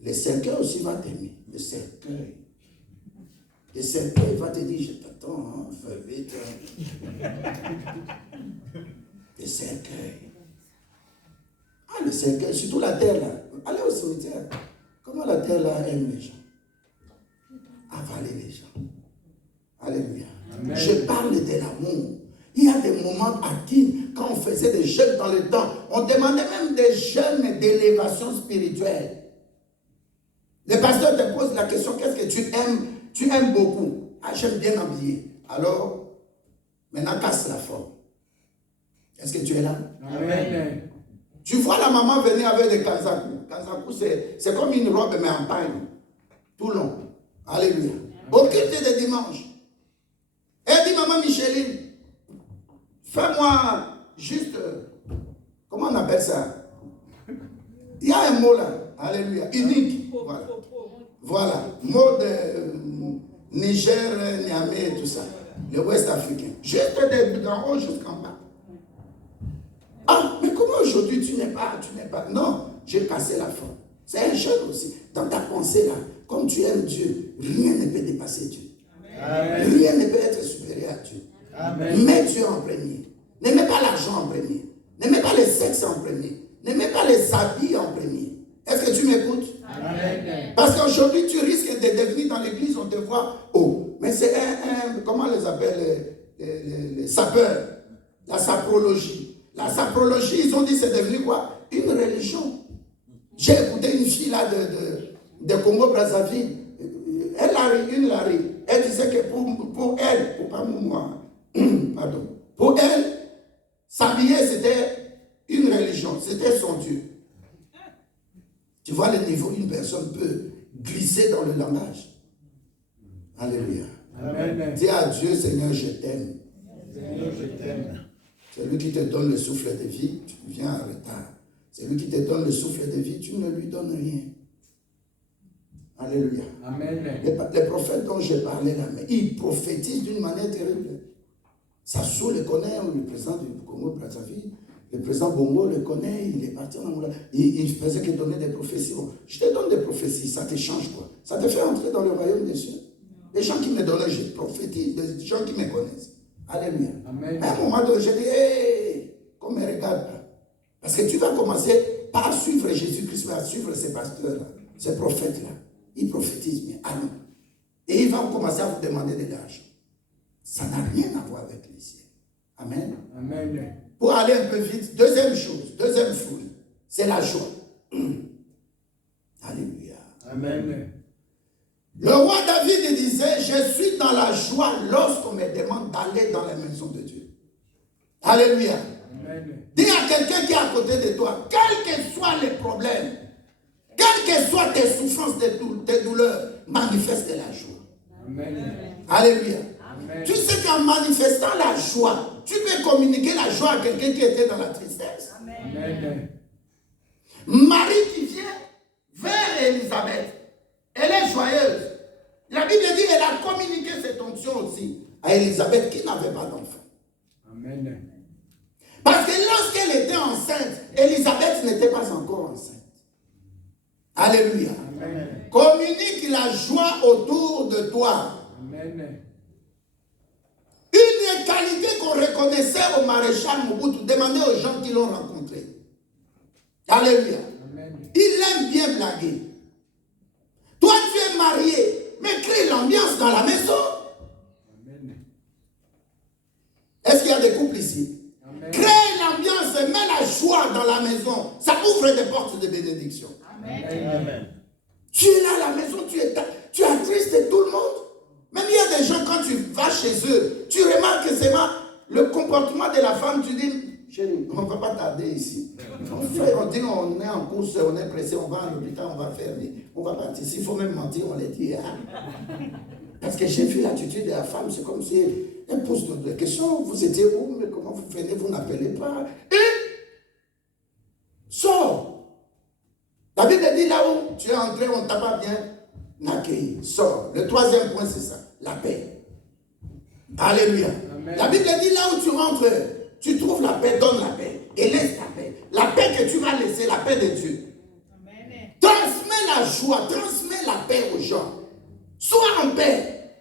Le cercueil aussi va t'aimer. Le cercueil. Le cercueil va te dire, je t'attends, hein, fais vite. Le cercueil. Ah, le cercueil, surtout la terre là. Allez au cimetière. Comment la terre là aime les gens? Avaler les gens. Alléluia. Amen. Je parle de l'amour. Il y a des moments acquis, quand on faisait des jeûnes dans le temps, on demandait même des jeûnes d'élévation spirituelle. Le pasteur te pose la question, qu'est-ce que tu aimes? Tu aimes beaucoup. Ah, j'aime bien habiller. Alors, maintenant casse la forme. Est-ce que tu es là? Amen. Tu vois la maman venir avec des kanzaku. Kanzaku, c'est comme une robe, mais en paille. Tout long. Alléluia. Au culte de dimanche. Elle dit, maman Micheline, fais-moi juste, comment on appelle ça? Il y a un mot là. Alléluia. Unique. Voilà. Voilà. Mot de Niger, Niamey et tout ça. Le Ouest africain. Juste d'en haut jusqu'en bas. Ah, mais comment aujourd'hui tu n'es pas. Non, j'ai cassé la forme. C'est un jeune aussi. Dans ta pensée là, comme tu aimes Dieu, rien ne peut dépasser Dieu. Amen. Rien ne peut être supérieur à Dieu. Amen. Mets Dieu en premier. Ne mets pas l'argent en premier. Ne mets pas le sexe en premier. Ne mets pas les habits en premier. Est-ce que tu m'écoutes? Amen. Parce qu'aujourd'hui, tu risques de devenir dans l'église, on te voit, oh, mais c'est comment on les appelle les sapeurs, la saprologie. La saprologie, ils ont dit c'est devenu quoi? Une religion. J'ai écouté une fille là de Congo-Brazzaville, elle disait que pour elle, pas moi, pardon, pour elle, s'habiller c'était une religion, c'était son Dieu. Tu vois le niveau, une personne peut glisser dans le langage. Alléluia. Amen. Dis à Dieu, Seigneur, je t'aime. Seigneur, je t'aime. C'est lui qui te donne le souffle de vie, tu viens en retard. C'est lui qui te donne le souffle de vie, tu ne lui donnes rien. Alléluia. Amen. Les prophètes dont j'ai parlé là, mais ils prophétisent d'une manière terrible. Sassou le connaît, le président du Congo-Brazzaville, le président Bongo le connaît, il est parti en Angola. Il faisait que donner des prophéties. Bon, je te donne des prophéties, ça te change quoi? Ça te fait entrer dans le royaume des cieux. Les gens qui me donnent, je prophétise, les gens qui me connaissent. Alléluia. Amen. À un moment donné, je dis, hé, qu'on me regarde là. Parce que tu vas commencer par suivre Jésus-Christ, mais à suivre ces pasteurs-là, ces prophètes-là. Ils prophétisent bien. Allons. Et ils vont commencer à vous demander de l'argent. Ça n'a rien à voir avec les cieux. Amen. Amen. Pour aller un peu vite, deuxième chose, deuxième fruit, c'est la joie. Alléluia. Amen. Le roi David disait, je suis dans la joie lorsqu'on me demande d'aller dans la maison de Dieu. Alléluia. Amen. Dis à quelqu'un qui est à côté de toi, quels que soient les problèmes, quelles que soient tes souffrances, tes douleurs, manifeste la joie. Amen. Alléluia. Amen. Tu sais qu'en manifestant la joie, tu peux communiquer la joie à quelqu'un qui était dans la tristesse. Amen. Marie qui vient vers Élisabeth, elle est joyeuse. La Bible dit qu'elle a communiqué cette onction aussi à Élisabeth qui n'avait pas d'enfant. Amen. Parce que lorsqu'elle était enceinte, Élisabeth n'était pas encore enceinte. Alléluia. Amen. Communique la joie autour de toi. Amen. Une des qualités qu'on reconnaissait au maréchal Mobutu, demandez aux gens qui l'ont rencontré. Alléluia. Amen. Il aime bien blaguer. Toi, tu es marié, mais crée l'ambiance dans la maison. Amen. Est-ce qu'il y a des couples ici? Amen. Crée l'ambiance, mets la joie dans la maison. Ça ouvre des portes de bénédiction. Amen. Tu es là à la maison, tu attristes tout le monde. Même il y a des gens, quand tu vas chez eux, tu remarques que c'est le comportement de la femme, tu dis, chérie, on ne va pas tarder ici. Frère, on dit, on est en course, on est pressé, on va à l'hôpital, on va fermer, on va partir. S'il faut même mentir, on les dit. Hein? Parce que j'ai vu l'attitude de la femme, c'est comme si elle pose des questions. Vous étiez où, mais comment vous venez, vous n'appelez pas. Et sors. La Bible dit là où tu es entré, on ne t'a pas bien accueilli. Sors. Le troisième point, c'est ça, la paix. Alléluia. Amen. La Bible dit là où tu rentres, tu trouves la paix, donne la paix et laisse ta paix. La paix que tu vas laisser, la paix de Dieu. Amen. Transmets la joie, transmets la paix aux gens. Sois en paix.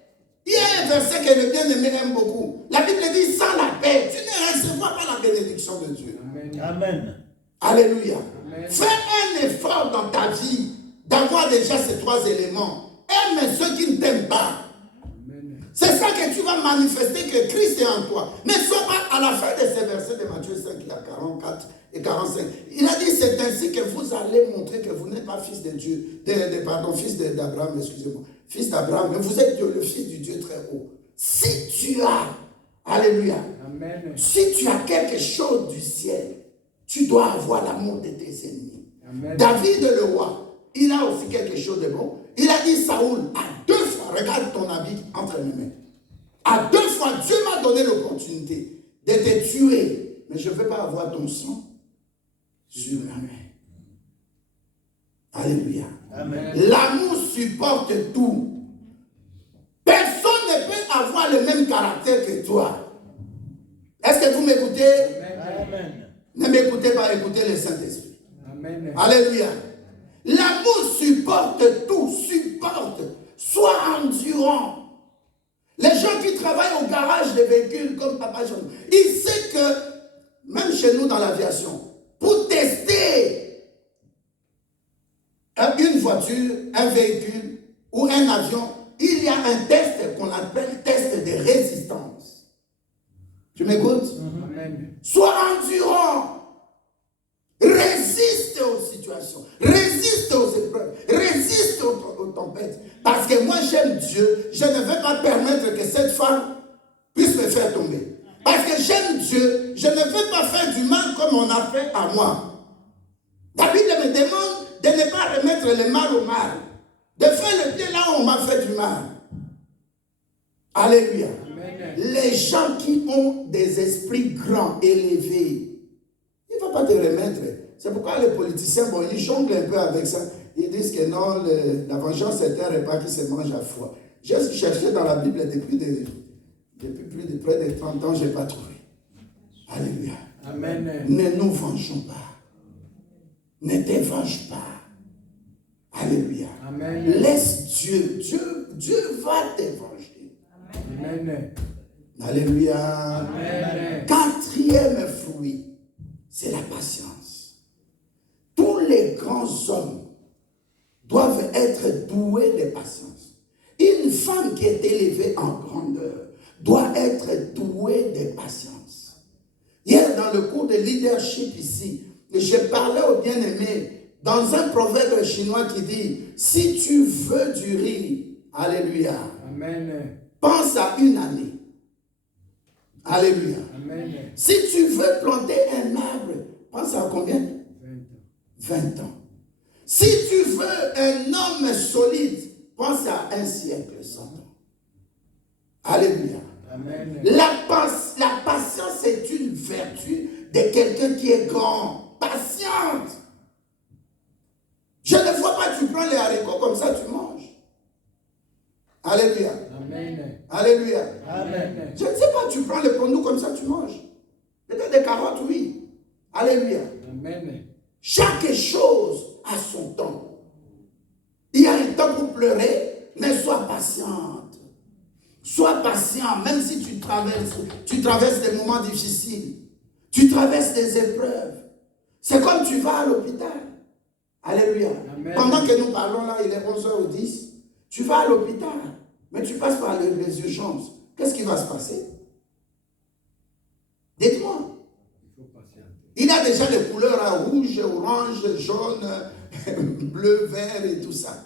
Il y a un verset que le bien-aimé aime beaucoup. La Bible dit, sans la paix, tu ne recevras pas la bénédiction de Dieu. Amen. Amen. Alléluia. Amen. Fais un effort dans ta vie d'avoir déjà ces trois éléments. Aime ceux qui ne t'aiment pas. Amen. C'est ça que tu vas manifester que Christ est en toi. Ne sois pas à la fin de ces versets de Matthieu 5, il y a 44 et 45. Il a dit, c'est ainsi que vous allez montrer que vous n'êtes pas fils de Dieu, fils d'Abraham, excusez-moi, fils d'Abraham, mais vous êtes le fils du Dieu très haut. Si tu as, alléluia, Amen. si tu as quelque chose du ciel, tu dois avoir l'amour de tes ennemis. Amen. David le roi, il a aussi quelque chose de bon. Il a dit, Saoul, à 2 fois, regarde ton habit entre mes mains. À 2 fois, Dieu m'a donné l'opportunité de te tuer, mais je ne veux pas avoir ton sang sur ma main. Alléluia. Amen. L'amour supporte tout. Personne ne peut avoir le même caractère que toi. Est-ce que vous m'écoutez? Amen. Ne m'écoutez pas, écoutez le Saint-Esprit. Amen. Alléluia. L'amour supporte tout, supporte. Sois endurant. Les gens qui travaillent au garage des véhicules comme Papa Jean, ils savent que, même chez nous dans l'aviation, pour tester une voiture, voiture, un véhicule ou un avion, il y a un test qu'on appelle test de résistance. Tu m'écoutes? Amen. Sois endurant. Résiste aux situations. Résiste aux épreuves. Résiste aux tempêtes. Parce que moi j'aime Dieu. Je ne vais pas permettre que cette femme puisse me faire tomber. Parce que j'aime Dieu. Je ne vais pas faire du mal comme on a fait à moi. La Bible me demande de ne pas remettre le mal au mal. De faire le bien là où on m'a fait du mal. Alléluia. Amen. Les gens qui ont des esprits grands, élevés, il ne va pas te remettre. C'est pourquoi les politiciens, bon, ils jonglent un peu avec ça. Ils disent que non, la vengeance est un repas qui se mange à froid. J'ai cherché dans la Bible depuis plus de près de 30 ans, je n'ai pas trouvé. Alléluia. Amen. Ne nous vengeons pas. Ne te venge pas. Alléluia. Amen. Laisse Dieu. Dieu va te venger. Amen. Alléluia. Amen. Quatrième fruit, c'est la patience. Tous les grands hommes doivent être doués de patience. Une femme qui est élevée en grandeur doit être douée de patience. Hier, dans le cours de leadership ici, je parlais aux bien-aimés dans un proverbe chinois qui dit « Si tu veux du riz, alléluia, Amen. pense à une année. » Alléluia. Amen. Si tu veux planter un arbre, pense à combien? 20 ans. 20 ans. Si tu veux un homme solide, pense à un siècle, 100 ans. Alléluia. Amen. La patience est une vertu de quelqu'un qui est grand. Patiente. Je ne vois pas, tu prends les haricots comme ça, tu manges. Alléluia. Amen. Alléluia. Amen. Je ne sais pas, tu prends les pondous comme ça, tu manges. Peut-être des carottes, oui. Alléluia. Amen. Chaque chose a son temps. Il y a un temps pour pleurer, mais sois patiente. Sois patient, même si tu traverses des moments difficiles. Tu traverses des épreuves. C'est comme tu vas à l'hôpital. Alléluia. Amen. Pendant que nous parlons là, il est 11h10. Tu vas à l'hôpital, mais tu passes par les urgences. Qu'est-ce qui va se passer? Dites-moi. Il faut patienter. Il a déjà les couleurs à rouge, orange, jaune, bleu, vert et tout ça.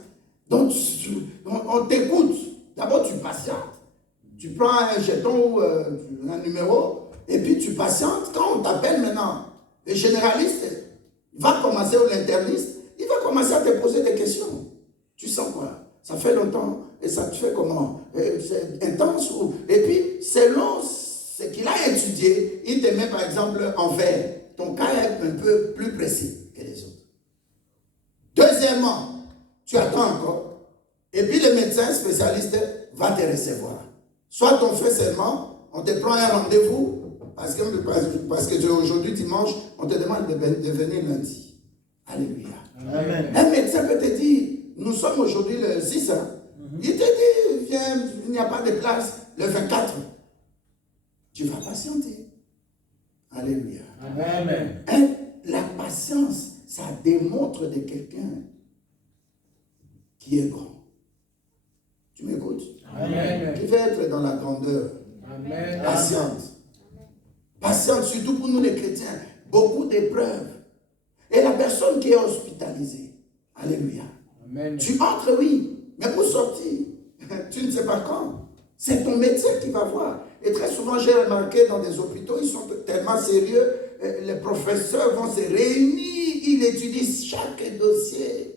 Donc, on t'écoute. D'abord, tu patientes. Tu prends un jeton ou un numéro, et puis tu patientes. Quand on t'appelle maintenant, le généraliste va commencer, ou l'interniste, il va commencer à te poser des questions. Tu sens quoi? Ça fait longtemps, et ça te fait comment? C'est intense? Et puis, selon ce qu'il a étudié, il te met par exemple en vert. Ton cas est un peu plus précis que les autres. Deuxièmement, tu attends encore. Et puis le médecin spécialiste va te recevoir. Soit on fait seulement, on te prend un rendez-vous, parce que aujourd'hui dimanche, on te demande de venir lundi. Alléluia. Amen. Un médecin peut te dire, nous sommes aujourd'hui le 6, hein? Il te dit, viens, il n'y a pas de place le 24. Tu vas patienter. Alléluia. Amen. La patience, ça démontre de quelqu'un qui est grand. Tu m'écoutes? Amen. Qui veut être dans la grandeur. Amen. Patiente. Patiente, surtout pour nous les chrétiens. Beaucoup d'épreuves. Et la personne qui est hospitalisée. Alléluia. Amen. Tu entres, oui, mais pour sortir, tu ne sais pas quand. C'est ton médecin qui va voir. Et très souvent, j'ai remarqué dans des hôpitaux, ils sont tellement sérieux, les professeurs vont se réunir, ils étudient chaque dossier.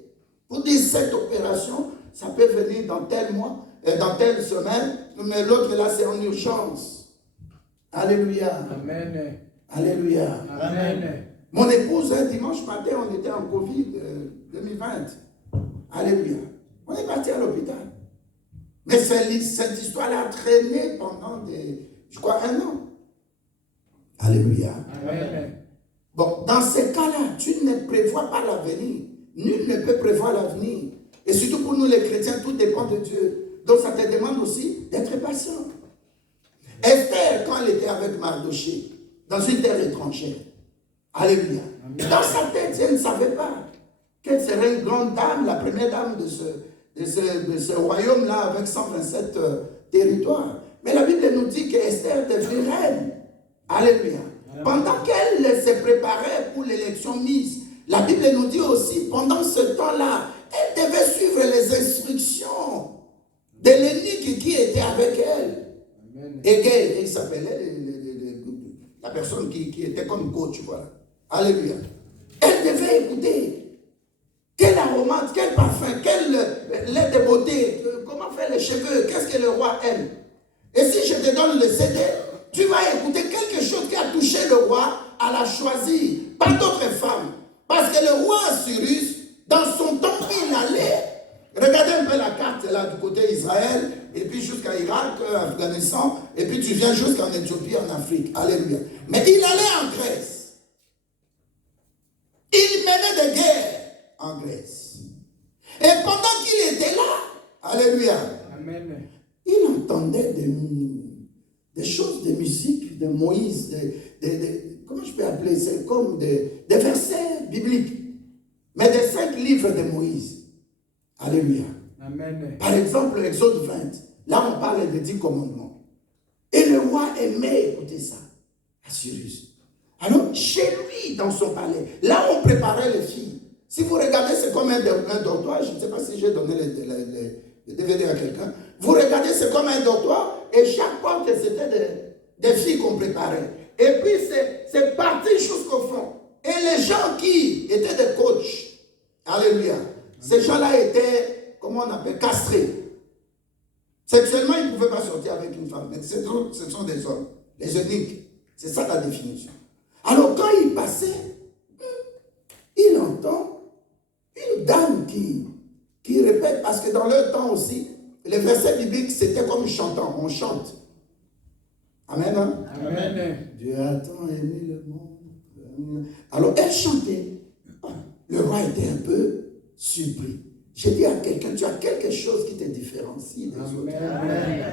Pour dire cette opération, ça peut venir dans tel mois, dans telle semaine, mais l'autre là, c'est en urgence. Alléluia. Amen. Alléluia. Amen. Mon épouse, un dimanche matin, on était en Covid 2020. Alléluia. On est parti à l'hôpital. Mais cette histoire-là a traîné pendant, je crois, 1 an. Alléluia. Amen. Bon, dans ces cas-là, tu ne prévois pas l'avenir. Nul ne peut prévoir l'avenir. Et surtout pour nous les chrétiens, tout dépend de Dieu. Donc ça te demande aussi d'être patient. Esther, quand elle était avec Mardoché, dans une terre étrangère, alléluia. Dans sa tête, elle ne savait pas quelle serait une grande dame, la première dame de ce royaume-là avec 127 territoires. Mais la Bible nous dit qu'Esther devenue reine. Alléluia. Pendant qu'elle se préparait pour l'élection mise, la Bible nous dit aussi, pendant ce temps-là, elle devait suivre les instructions de l'ennemi qui était avec elle. Égay, il s'appelait la personne qui était comme coach, voilà. Alléluia. Elle devait écouter. Quelle aromate, quel parfum, quel lait de beauté, comment faire les cheveux, qu'est-ce que le roi aime. Et si je te donne le CD, tu vas écouter quelque chose qui a touché le roi, à la choisir, pas d'autres femmes. Parce que le roi Cyrus, dans son temps, il allait, regardez un peu la carte là du côté Israël, et puis jusqu'à Irak, Afghanistan, et puis tu viens jusqu'en Éthiopie, en Afrique. Alléluia. Mais il allait en Grèce. Il menait des guerres en Grèce. Et pendant qu'il était là, alléluia, Amen. il entendait des choses de musique de Moïse, comment je peux appeler, c'est comme des versets bibliques, mais des 5 livres de Moïse. Alléluia. Amen. Par exemple, Exode 20, là on parle des 10 commandements. Et le roi aimait écouter ça, à Cyrus. Alors, chez lui, dans son palais, là on préparait les filles. Si vous regardez, c'est comme un dortoir. Je ne sais pas si j'ai donné le DVD à quelqu'un. Vous regardez, c'est comme un dortoir. Et chaque porte, c'était des filles qu'on préparait. Et puis, c'est parti jusqu'au fond. Et les gens qui étaient des coachs, alléluia, ces gens-là étaient, comment on appelle, castrés. Sexuellement, ils ne pouvaient pas sortir avec une femme. Mais ce sont des hommes, les eunuques. C'est ça la définition. Alors, quand il passait, il entend une dame qui répète, parce que dans leur temps aussi, les versets bibliques, c'était comme chantant, on chante. Amen. Hein? Amen. Dieu a tant aimé le monde. Alors, elle chantait. Le roi était un peu surpris. J'ai dit à quelqu'un, tu as quelque chose qui te différencie des autres. Amen.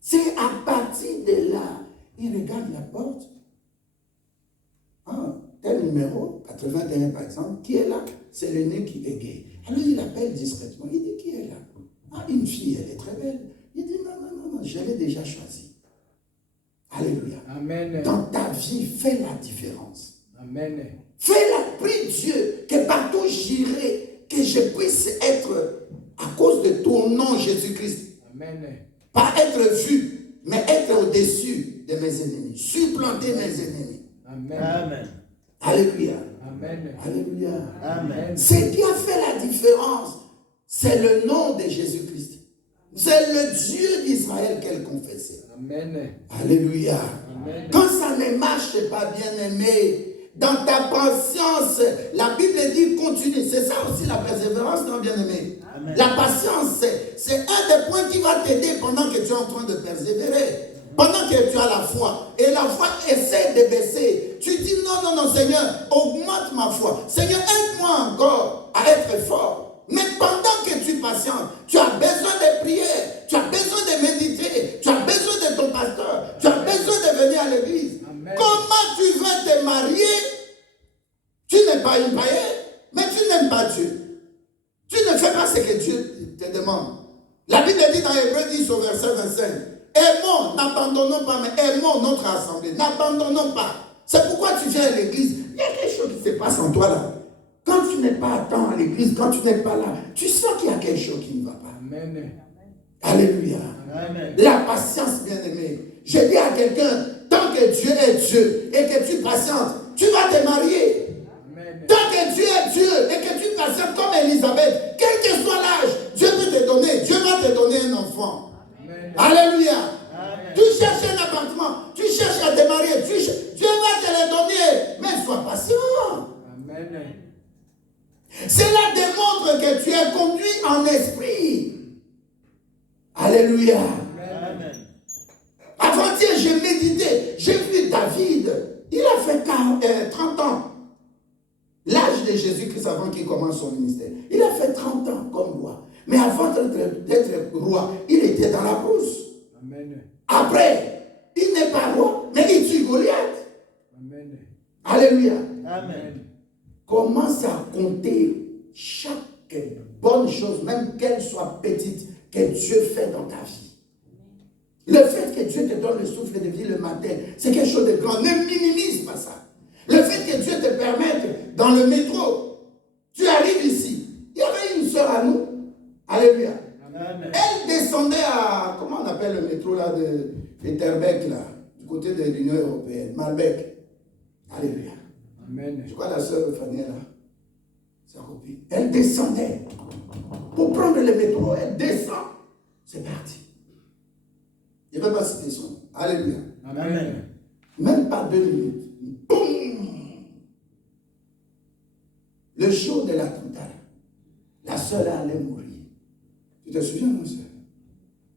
C'est à partir de là, il regarde la porte. Ah, tel numéro, 81 par exemple, qui est là? C'est le nez qui est gay. Alors il appelle discrètement, il dit qui est là? Ah, une fille, elle est très belle. Il dit non, je l'ai déjà choisie. Alléluia. Amen. Dans ta vie, fais la différence. Amen. Fais-la, prie Dieu, que partout j'irai, que je puisse être, à cause de ton nom Jésus-Christ, Amen. pas être vu, mais être au-dessus de mes ennemis, supplanter mes ennemis. Amen. Amen. Alléluia. Amen. Alléluia. Amen. Ce qui a fait la différence, c'est le nom de Jésus-Christ. C'est le Dieu d'Israël qu'elle confessait. Amen. Alléluia. Amen. Quand ça ne marche pas, bien aimé, dans ta patience, la Bible dit continue. C'est ça aussi la persévérance, non, bien aimé. Amen. La patience, c'est un des points qui va t'aider pendant que tu es en train de persévérer. Pendant que tu as la foi, et la foi essaie de baisser, tu dis non, Seigneur, augmente ma foi. Seigneur, aide-moi encore à être fort. Mais pendant que tu patientes, tu as besoin de prier, tu as besoin de méditer, tu as besoin de ton pasteur, tu as besoin de venir à l'église. Amen. Comment tu veux te marier? Tu n'es pas une païenne, mais tu n'aimes pas Dieu. Tu ne fais pas ce que Dieu te demande. La Bible dit dans Hébreux 10 au verset 25, aimons, n'abandonnons pas, mais aimons notre assemblée. N'abandonnons pas. C'est pourquoi tu viens à l'église. Il y a quelque chose qui se passe en toi là. Quand tu n'es pas à temps à l'église, quand tu n'es pas là, tu sens qu'il y a quelque chose qui ne va pas. Amen. Alléluia. Amen. La patience, bien aimé. Je dis à quelqu'un, tant que Dieu est Dieu et que tu patientes, tu vas te marier. Amen. Tant que Dieu est Dieu et que tu patientes comme Élisabeth, quel que soit l'âge, Dieu peut te donner. Dieu va te donner un enfant. Amen. Alléluia. Amen. Tu cherches un appartement, tu cherches à te marier, Dieu va te le donner. Mais sois patient. Amen. Cela démontre que tu es conduit en esprit. Alléluia. Amen. Avant-hier, j'ai médité, j'ai vu David. Il a fait 30 ans. L'âge de Jésus-Christ avant qu'il commence son ministère. Il a fait 30 ans comme roi. Mais avant d'être roi, il était dans la brousse. Amen. Après, il n'est pas roi, mais il tue Goliath. Amen. Alléluia. Amen. Commence à compter chaque bonne chose, même qu'elle soit petite, que Dieu fait dans ta vie. Le fait que Dieu te donne le souffle de vie le matin, c'est quelque chose de grand. Ne minimise pas ça. Le fait que Dieu te permette dans le métro, tu arrives ici. Il y avait une sœur à nous. Alléluia. Amen. Elle descendait à, comment on appelle le métro là de Terbeck là, du côté de l'Union Européenne, Malbec. Alléluia. Amen. Je crois la sœur Fanny là, sa copine. Elle descendait pour prendre le métro. Elle descend. C'est parti. Je ne vais pas citer son nom. Alléluia. Amen. Même pas 2 minutes. Boum! Le jour de l'attentat, la sœur allait mourir. Tu te souviens, mon soeur?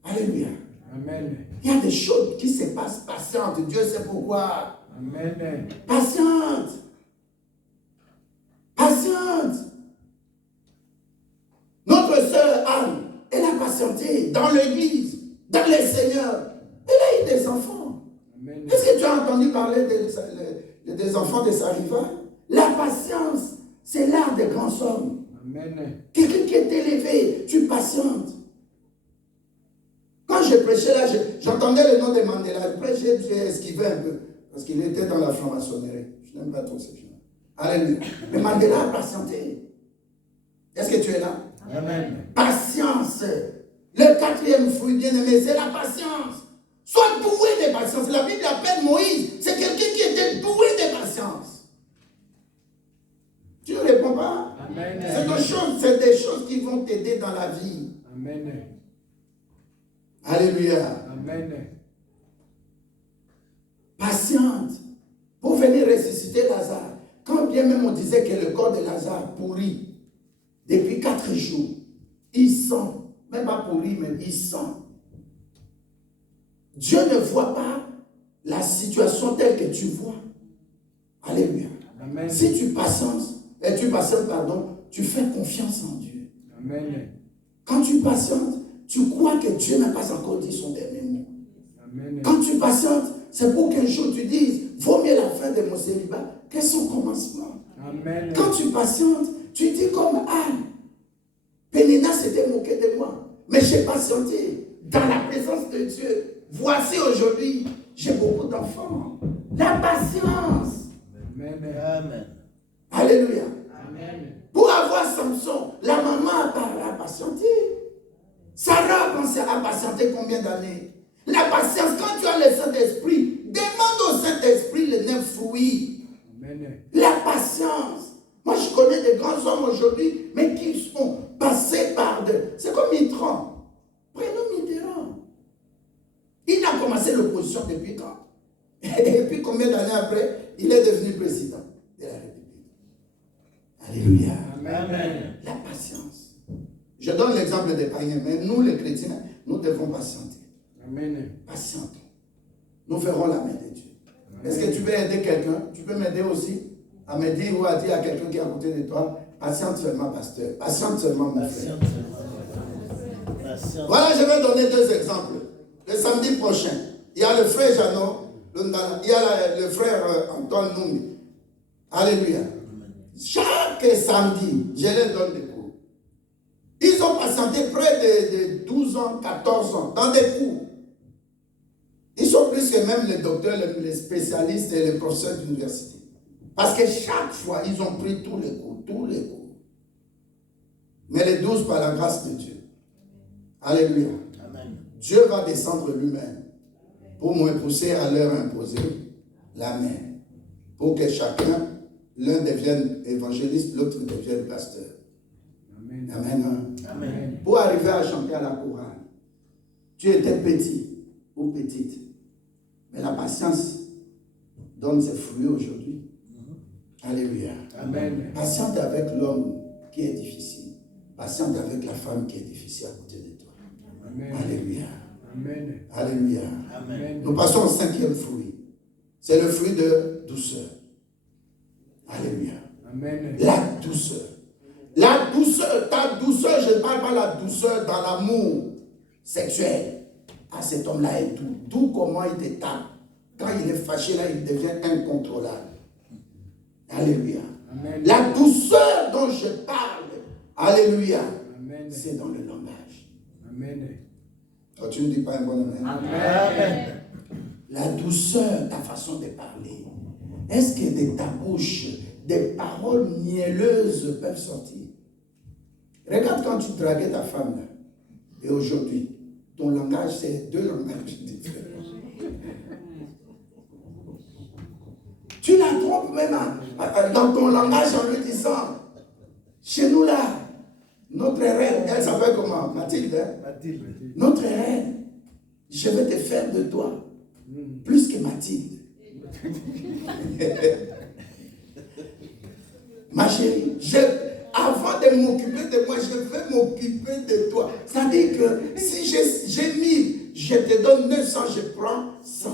Alléluia. Amen. Il y a des choses qui se passent patientes. Dieu sait pourquoi. Amen. Patiente. Patiente. Notre sœur Anne, elle a patienté dans l'église, dans les seigneurs. Elle a eu des enfants. Amen. Est-ce que tu as entendu parler des enfants de Sariva? La patience, c'est l'art des grands hommes. Amen. Quelqu'un qui est élevé, tu patientes. Quand je prêchais là, j'entendais le nom de Mandela. Je prêchais, j'ai esquivé un peu, parce qu'il était dans la franc-maçonnerie. Je n'aime pas trop ces gens. Alléluia. Mais Mandela a patienté. Est-ce que tu es là? Amen. Patience. Le quatrième fruit, bien-aimé, c'est la patience. Sois doué de patience. La Bible appelle Moïse. C'est quelqu'un qui était doué de patience. Tu ne réponds pas? Amen. C'est des choses qui vont t'aider dans la vie. Amen. Alléluia. Amen. Patiente. Pour venir ressusciter Lazare. Quand bien même on disait que le corps de Lazare pourrit depuis 4 jours, il sent, même pas pourri, mais il sent. Dieu ne voit pas la situation telle que tu vois. Alléluia. Amen. Si tu patientes, tu fais confiance en Dieu. Amen. Quand tu patientes, tu crois que Dieu n'a pas encore dit son dernier mot. Amen. Quand tu patientes, c'est pour qu'un jour tu dises, vaut mieux la fin de mon célibat que son commencement. Amen. Quand tu patientes, tu dis comme Anne. Pénina s'était moqué de moi, mais j'ai patienté dans la présence de Dieu. Voici aujourd'hui, j'ai beaucoup d'enfants. La patience. Amen. Amen. Alléluia. Amen. Pour avoir Samson, la maman a patienté. Sarah a patienté combien d'années? La patience, quand tu as le Saint-Esprit, demande au Saint-Esprit les 9 fruits. Amen. La patience. Moi, je connais des grands hommes aujourd'hui, mais qui sont passés par c'est comme Mitterrand. Prenons Mitterrand. Il a commencé l'opposition depuis quand? Et puis combien d'années après, il est devenu président de la République. Alléluia. Amen. La patience. Je donne l'exemple des païens, mais nous les chrétiens, nous devons patienter. Amen. Patientons. Nous ferons la main de Dieu. Est-ce que tu veux aider quelqu'un? Tu peux m'aider aussi à me dire ou à dire à quelqu'un qui est à côté de toi, patiente seulement, pasteur. Patiente seulement, mon frère. Patience. Voilà, je vais donner 2 exemples. Le samedi prochain, il y a le frère Jeannot, il y a le frère Antoine Noumi. Alléluia. Chaque samedi, je leur donne des cours. Ils ont patienté près de 12 ans, 14 ans, dans des cours. Ils sont plus que même les docteurs, les spécialistes et les professeurs d'université. Parce que chaque fois, ils ont pris tous les cours. Mais les 12 par la grâce de Dieu. Alléluia. Amen. Dieu va descendre lui-même pour me pousser à leur imposer la main. Pour que chacun, l'un devienne évangéliste, l'autre devienne pasteur. Amen. Amen. Amen. Pour arriver à chanter à la chorale, tu étais petit ou petite, mais la patience donne ses fruits aujourd'hui. Alléluia. Amen. Patiente avec l'homme qui est difficile. Patiente avec la femme qui est difficile à côté de toi. Amen. Alléluia. Amen. Alléluia. Amen. Nous passons au 5e fruit. C'est le fruit de douceur. Alléluia. Amen. La douceur. La douceur, ta douceur, je ne parle pas de la douceur dans l'amour sexuel. Ah, cet homme-là est doux. Doux comment il te tape. Quand il est fâché, là, il devient incontrôlable. Alléluia. Amen. La douceur dont je parle, Alléluia. Amen. C'est dans le langage. Amen. Oh, tu ne dis pas un bon amen. Amen. La douceur, ta façon de parler. Est-ce que de ta bouche, des paroles mielleuses peuvent sortir? Regarde quand tu draguais ta femme là, et aujourd'hui, ton langage, c'est deux langages différents. Tu la trompes même dans ton langage en lui disant, chez nous là, notre reine, elle s'appelle comment? Mathilde. Hein? Mathilde. Notre reine, je vais te faire de toi plus que Mathilde. Ma chérie, avant de m'occuper de moi, je vais m'occuper de toi. C'est-à-dire que si j'ai 1000, je te donne 900, je prends 100.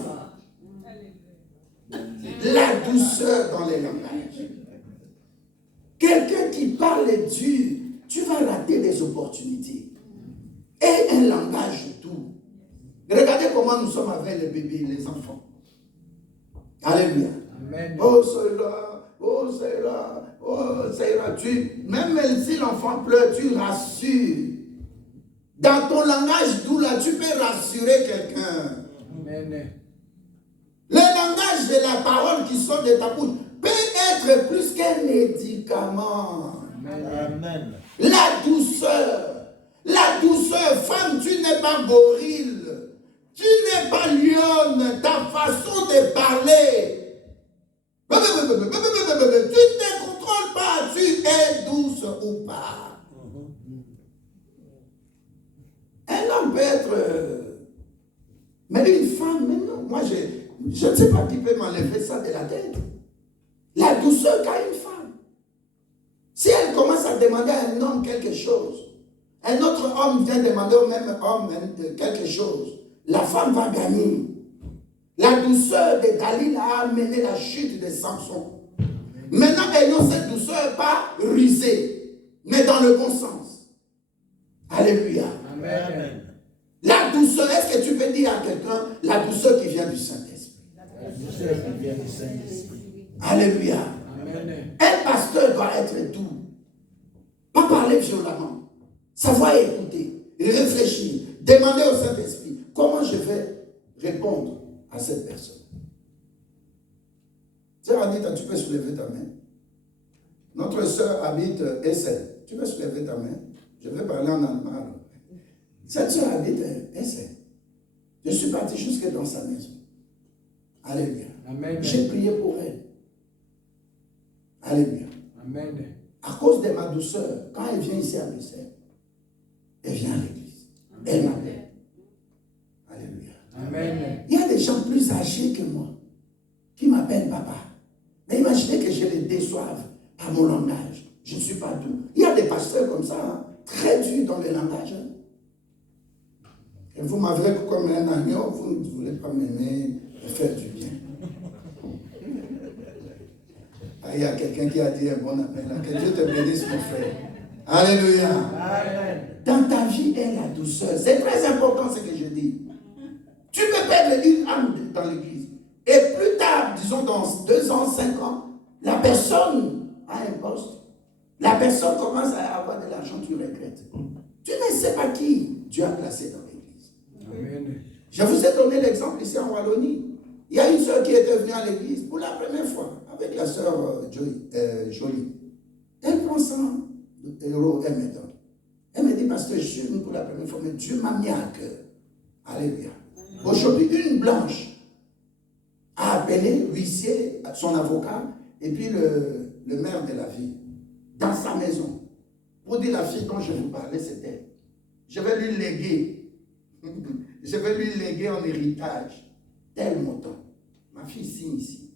La douceur dans les langages. Quelqu'un qui parle dur, tu vas rater des opportunités. Et un langage doux. Regardez comment nous sommes avec les bébés, les enfants. Alléluia. Amen. Oh, c'est là, oh, c'est là, oh, c'est là. Même si l'enfant pleure, tu rassures. Dans ton langage doux, là, tu peux rassurer quelqu'un. Amen. Le langage de la parole qui sort de ta bouche peut être plus qu'un médicament. Amen. La douceur, femme, tu n'es pas gorille, tu n'es pas lionne, ta façon de parler. Tu ne te contrôles pas, tu es douce ou pas. Un homme peut être... mais une femme, mais non, moi je ne sais pas qui peut m'enlever ça de la tête. La douceur qu'a une femme. Si elle commence à demander à un homme quelque chose, un autre homme vient demander au même homme quelque chose, la femme va gagner. La douceur de Dalila a amené la chute de Samson. Maintenant, ayons cette douceur pas rusée, mais dans le bon sens. Alléluia. Amen. La douceur, est-ce que tu peux dire à quelqu'un la douceur qui vient du Saint-Esprit? La douceur qui vient du Saint-Esprit. Alléluia. Amen. Un pasteur doit être doux. Pas parler violemment. Savoir écouter, réfléchir, demander au Saint-Esprit comment je vais répondre à cette personne. Sœur Anita, tu peux soulever ta main. Notre sœur habite Essen. Tu peux soulever ta main. Je vais parler en allemand. Cette sœur habite Essen. Je suis parti jusque dans sa maison. Alléluia. Amen. J'ai prié pour elle. Alléluia. Amen. À cause de ma douceur, quand elle vient ici à Bruxelles, elle vient à l'église. Elle m'appelle. Alléluia. Amen. Il y a des gens plus âgés que moi qui m'appellent papa. Mais imaginez que je les déçoive par mon langage. Je ne suis pas doux. Il y a des pasteurs comme ça, hein, très durs dans le langage. Hein. Et vous m'avez comme un agneau, vous ne voulez pas m'aimer et faire du bien. Ah, il y a quelqu'un qui a dit un bon appel. Que Dieu te bénisse, mon frère. Alléluia. Amen. Dans ta vie, est la douceur. C'est très important ce que je dis. Tu peux perdre une âme dans l'église. Et plus tard, disons dans 2 ans, 5 ans, la personne a un poste. La personne commence à avoir de l'argent, tu regrettes. Tu ne sais pas qui Dieu a placé dans l'église. Amen. Je vous ai donné l'exemple ici en Wallonie. Il y a une sœur qui était venue à l'église pour la première fois avec la sœur Jolie. Elle prend 100 euros, elle me donne. Elle me dit, pasteur, je suis venue pour la première fois, mais Dieu m'a mis à cœur. Alléluia. Aujourd'hui, une blanche a appelé l'huissier, son avocat, et puis le maire de la ville, dans sa maison, pour dire la fille dont je vous parlais, c'est elle. Je vais lui léguer. Je vais lui léguer en héritage tel montant. Ma fille signe ici.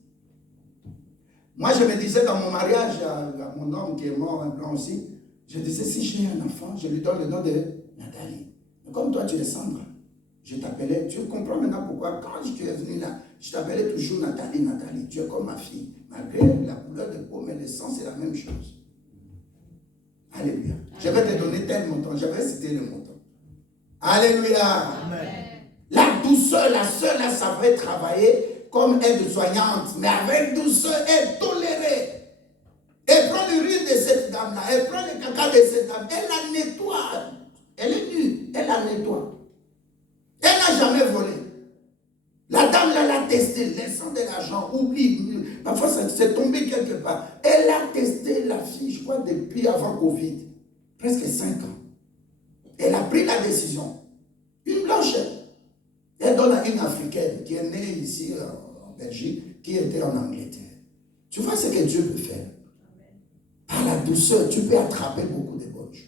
Moi, je me disais dans mon mariage à mon homme qui est mort, un blanc aussi, je disais, si j'ai un enfant, je lui donne le nom de Nathalie. Mais comme toi, tu es Sandra, je t'appelais, tu comprends maintenant pourquoi, quand tu es venu là, je t'appelais toujours Nathalie, Nathalie. Tu es comme ma fille. Malgré la couleur de peau, mais le sang, c'est la même chose. Alléluia. Je vais te donner tel montant. Je vais citer le montant. Alléluia. Amen. La douceur, la sœur, là, ça va travailler comme aide-soignante, mais avec douceur et tolérée. Elle prend l'urine de cette dame-là, elle prend le caca de cette dame, elle la nettoie. Elle est nue, elle la nettoie. Elle n'a jamais volé. La dame là l'a testé, laissant de l'argent, oublie. Parfois, c'est tombé quelque part. Elle a testé la fille, je crois, depuis avant Covid. Presque 5 ans. Elle a pris la décision. Une blanchette. Elle donne à une Africaine qui est née ici en Belgique, qui était en Angleterre. Tu vois ce que Dieu peut faire. Par la douceur, tu peux attraper beaucoup de bonnes choses.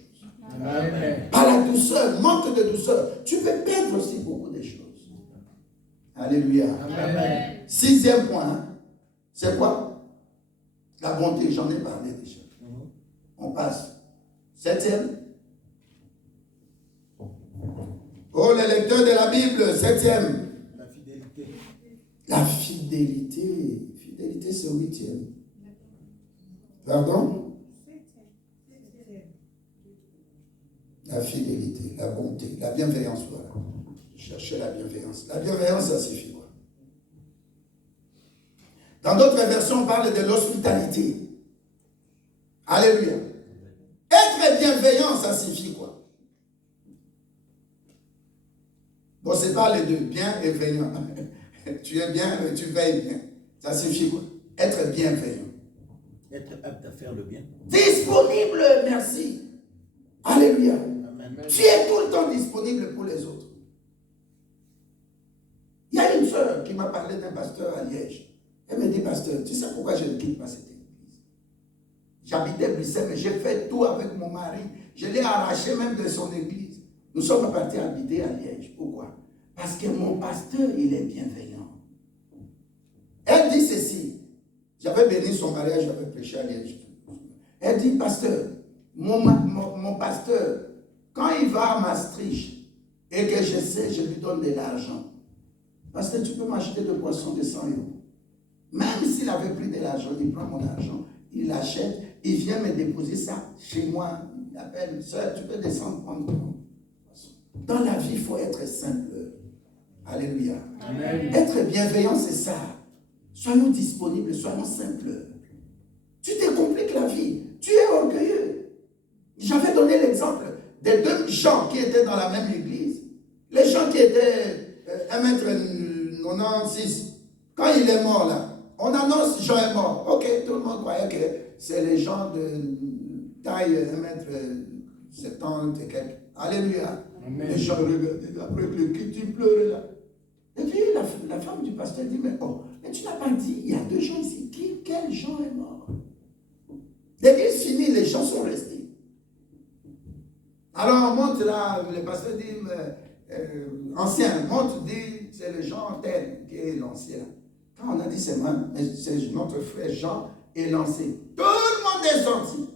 Amen. Par la douceur, manque de douceur, tu peux perdre aussi beaucoup de choses. Alléluia. Amen. 6e point, hein, c'est quoi? La bonté, j'en ai parlé déjà. On passe. 7e. Oh, les lecteurs de la Bible, 7e. La fidélité. La fidélité. Fidélité, c'est 8e. Pardon? La fidélité, la bonté, la bienveillance, voilà. Cherchez la bienveillance. La bienveillance, ça suffit quoi? Dans d'autres versions, on parle de l'hospitalité. Alléluia. Être bienveillant, ça signifie quoi? Bon, c'est pas les deux, bien et veillant. Tu es bien, tu veilles bien. Ça signifie quoi? Être bienveillant. Être apte à faire le bien. Disponible, merci. Alléluia. Amen. Tu es tout le temps disponible pour les autres. Il y a une sœur qui m'a parlé d'un pasteur à Liège. Elle me dit, pasteur, tu sais pourquoi je ne quitte pas cette église? J'habitais Bruxelles, mais j'ai fait tout avec mon mari. Je l'ai arraché même de son église. Nous sommes partis habiter à Liège. Pourquoi? Parce que mon pasteur, il est bienveillant. Elle dit ceci. J'avais béni son mariage, j'avais prêché à Liège. Elle dit, pasteur, mon pasteur, quand il va à Maastricht et que je sais, je lui donne de l'argent. Pasteur, tu peux m'acheter de poisson de 100 €. Même s'il avait pris de l'argent, il prend mon argent, il l'achète, il vient me déposer ça chez moi. Il appelle, sœur, tu peux descendre prendre ton poisson. Dans la vie, il faut être simple. Alléluia. Amen. Être bienveillant, c'est ça. Soyons disponibles, soyons simples. Tu te compliques la vie. Tu es orgueilleux. J'avais donné l'exemple des 2 gens qui étaient dans la même église. Les gens qui étaient 1m96. Quand il est mort là, on annonce Jean est mort. Ok, tout le monde croyait que c'est les gens de taille 1m70 et quelques. Alléluia. Amen. Les gens regardaient après le cul, tu pleurais là. Et puis la femme du pasteur dit, mais tu n'as pas dit, il y a 2 gens ici. Quel Jean est mort? L'église finie, les gens sont restés. Alors on monte là, le pasteur dit, ancien, monte, dit, c'est le Jean tel qui est l'ancien. Quand on a dit c'est notre frère Jean est lancé, tout le monde est sorti.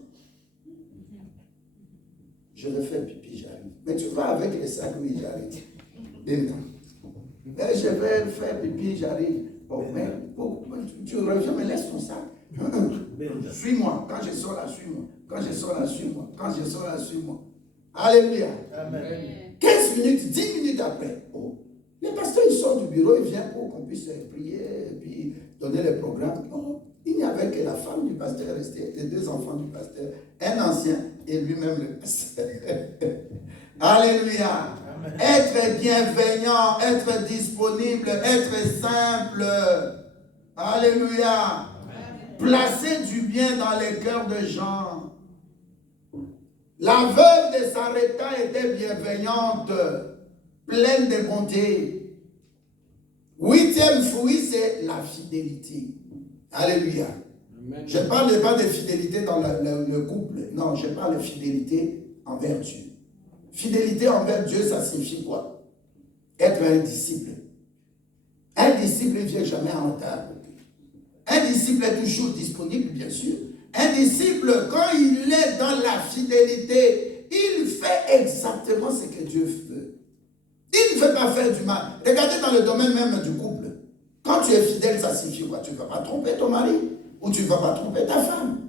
Je vais faire pipi, j'arrive. Mais tu vas avec les sacs, oui, j'arrive. Mais je vais faire pipi, j'arrive. Bon, mais tu reviens, mais laisse ton sac. Suis-moi. Quand je sors là, suis-moi. Quand je sors là, suis-moi. Quand je sors là, suis-moi. Alléluia. Amen. 15 minutes, 10 minutes après, le pasteur il sort du bureau, il vient pour qu'on puisse prier et puis donner les programmes. Non, il n'y avait que la femme du pasteur restée, les 2 enfants du pasteur, un ancien et lui-même le pasteur. Alléluia. Amen. Être bienveillant, être disponible, être simple. Alléluia. Placer du bien dans les cœurs des gens. La veuve de Sarepta était bienveillante, pleine de bonté. 8e fruit, c'est la fidélité. Alléluia. Amen. Je ne parle pas de fidélité dans le couple. Non, je parle de fidélité envers Dieu. Fidélité envers Dieu, ça signifie quoi? Être un disciple. Un disciple ne vient jamais en retard. Un disciple est toujours disponible, bien sûr. Un disciple, quand il est dans la fidélité, il fait exactement ce que Dieu veut. Il ne veut pas faire du mal. Regardez dans le domaine même du couple. Quand tu es fidèle, ça signifie quoi? Tu ne vas pas tromper ton mari ou tu ne vas pas tromper ta femme.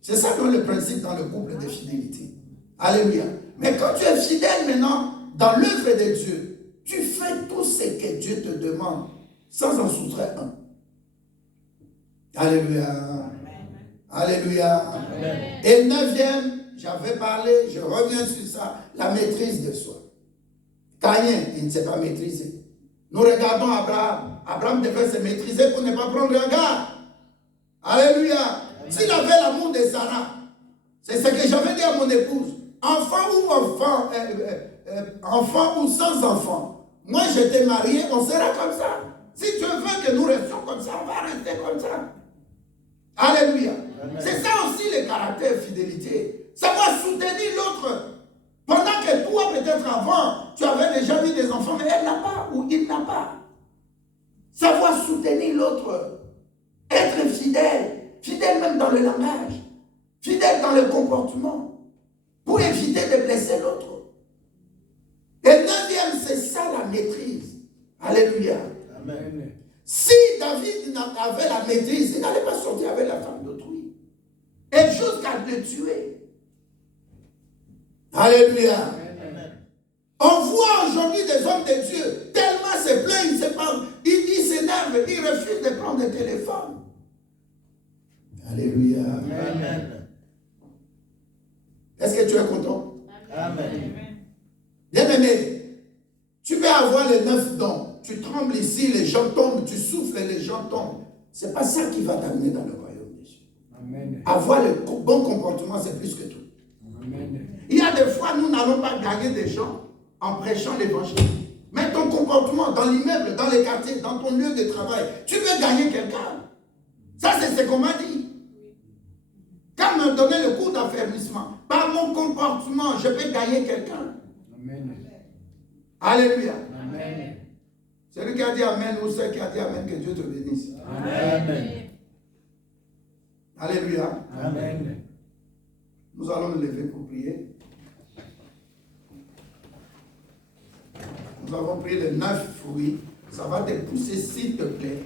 C'est ça le principe dans le couple de fidélité. Alléluia. Mais quand tu es fidèle maintenant, dans l'œuvre de Dieu, tu fais tout ce que Dieu te demande sans en soustraire un. Alléluia. Alléluia. Amen. Et 9e, j'avais parlé, je reviens sur ça, la maîtrise de soi. Caïn, il ne s'est pas maîtrisé. Nous regardons Abraham. Abraham devait se maîtriser pour ne pas prendre un gars. Alléluia. S'il avait l'amour de Sarah, c'est ce que j'avais dit à mon épouse. Enfant ou sans enfant. Moi, j'étais marié, on sera comme ça. Si tu veux que nous restions comme ça, on va rester comme ça. Alléluia. C'est ça aussi le caractère fidélité. Savoir soutenir l'autre. Pendant que toi, peut-être avant, tu avais déjà eu des enfants, mais elle n'a pas ou il n'a pas. Savoir soutenir l'autre. Être fidèle. Fidèle même dans le langage. Fidèle dans le comportement. Pour éviter de blesser l'autre. Et 9e, c'est ça la maîtrise. Alléluia. Amen. Si David avait la maîtrise, il n'allait pas sortir avec la femme d'autrui. Et jusqu'à le tuer. Alléluia. Amen. On voit aujourd'hui des hommes de Dieu, tellement se plaignent, ils s'énervent, ils refusent de prendre le téléphone. Alléluia. Amen. Est-ce que tu es content? Amen. Bien-aimé, tu peux avoir les 9 dons. Tu trembles ici, les gens tombent, tu souffles, les gens tombent. Ce n'est pas ça qui va t'amener dans le royaume de Dieu. Amen. Avoir le bon comportement, c'est plus que tout. Amen. Il y a des fois, nous n'allons pas gagner des gens en prêchant l'évangile. Mais ton comportement dans l'immeuble, dans les quartiers, dans ton lieu de travail, tu veux gagner quelqu'un. Ça, c'est ce qu'on m'a dit. Quand on me donnait le cours d'affermissement, par mon comportement, je peux gagner quelqu'un. Amen. Alléluia. Amen. Celui qui a dit Amen ou celle qui a dit Amen, que Dieu te bénisse. Amen. Alléluia. Amen. Nous allons nous lever pour prier. Nous avons pris les 9 fruits. Ça va te pousser, s'il te plaît,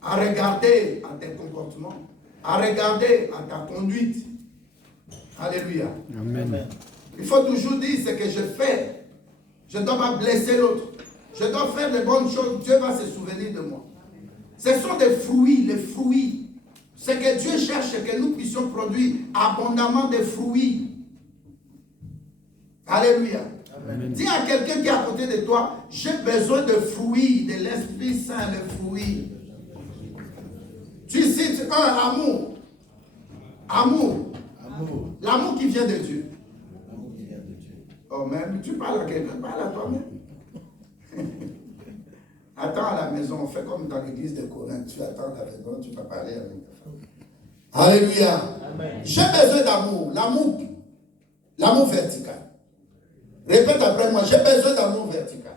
à regarder à tes comportements, à regarder à ta conduite. Alléluia. Amen. Il faut toujours dire ce que je fais. Je ne dois pas blesser l'autre. Je dois faire de bonnes choses. Dieu va se souvenir de moi. Ce sont des fruits, les fruits. C'est que Dieu cherche que nous puissions produire abondamment de fruits. Alléluia. Amen. Dis à quelqu'un qui est à côté de toi, j'ai besoin de fruits, de l'Esprit Saint, les fruits. Tu cites un, amour. Amour. Amour. L'amour qui vient de Dieu. L'amour qui vient de Dieu. Oh, même, tu parles à quelqu'un, parle à toi-même. Attends à la maison, on fait comme dans l'église de Corinthe. Tu attends à la maison, tu vas parler avec ta femme. Alléluia. Amen. J'ai besoin d'amour. L'amour vertical. Répète après moi, j'ai besoin d'amour vertical.